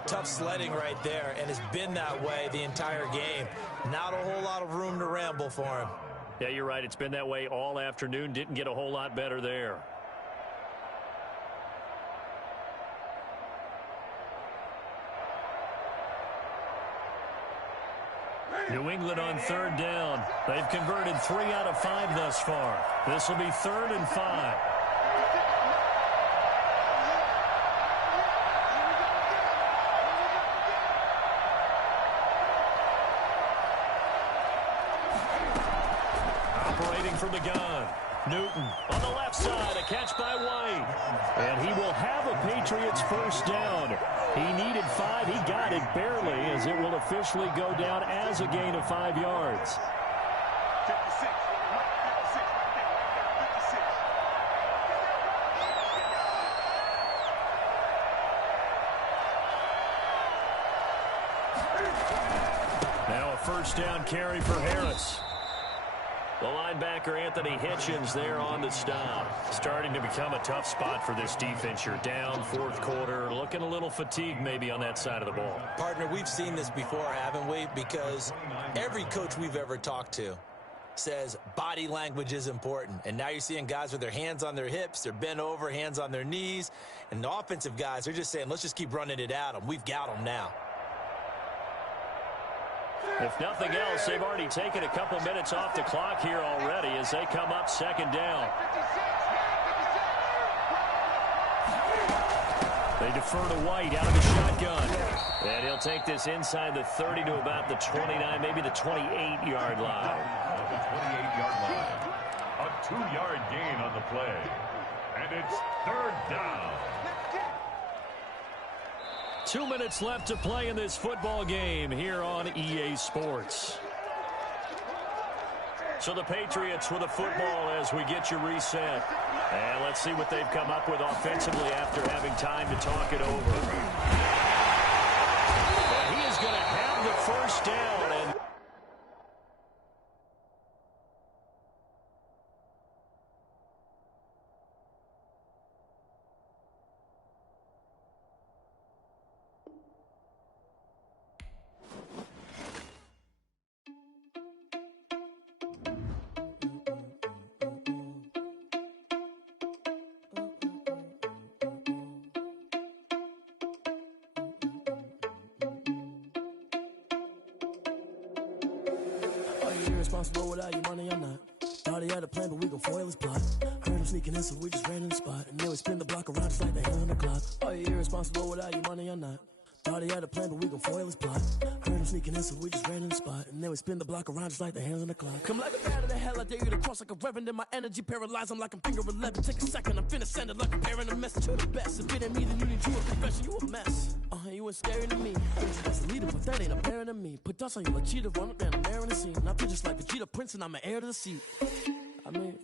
tough sledding right there, and it's been that way the entire game. Not a whole lot of room to ramble for him. Yeah, you're right. It's been that way all afternoon. Didn't get a whole lot better there. New England on 3rd down. They've converted 3 out of 5 thus far. This will be 3rd and 5. Operating from the gun. Newton on the left side, a catch by White. And he will have a Patriots 1st down. He needed 5. He got it barely, as it will officially go down as a gain of 5 yards. 56. Now a 1st down carry for Harris. The linebacker, Anthony Hitchens, there on the stop. Starting to become a tough spot for this defense. You're down 4th quarter, looking a little fatigued maybe on that side of the ball. Partner, we've seen this before, haven't we? Because every coach we've ever talked to says body language is important. And now you're seeing guys with their hands on their hips, they're bent over, hands on their knees. And the offensive guys are just saying, let's just keep running it at them. We've got them now. If nothing else, they've already taken a couple minutes off the clock here already as they come up 2nd down. They defer to White out of the shotgun. And he'll take this inside the 30 to about the 29, maybe the 28-yard line. The 28-yard line. A 2-yard gain on the play. And it's 3rd down. 2 minutes left to play in this football game here on EA Sports. So the Patriots with the football as we get you reset. And let's see what they've come up with offensively after having time to talk it over. And he is going to have the 1st down. And Irresponsible without your money, I'm not. Thought he had a plan, but we gon' foil his plot. Heard him sneaking in, so we just ran in the spot. And then we spin the block around just like the hand on the clock. Are you irresponsible without your money, I'm not. Thought he had a plan, but we gon' foil his plot. Heard him sneaking in, so we just ran in the spot. And then we spin the block around just like the hands on the clock. Come like a bat of the hell, I dare you to cross like a reverend. In my energy paralyzed, I'm like I'm finger 11. Take a second, I'm finna send it like a parent a message to the best. If it ain't me, then you need you a confession, you a mess. You ain't scary to me. That's a leader, but that ain't apparent to me. Put dust on you like cheetah, run up down, I'm airing the scene. I feel just like Vegeta Prince, and I'm an heir to the seat. I mean...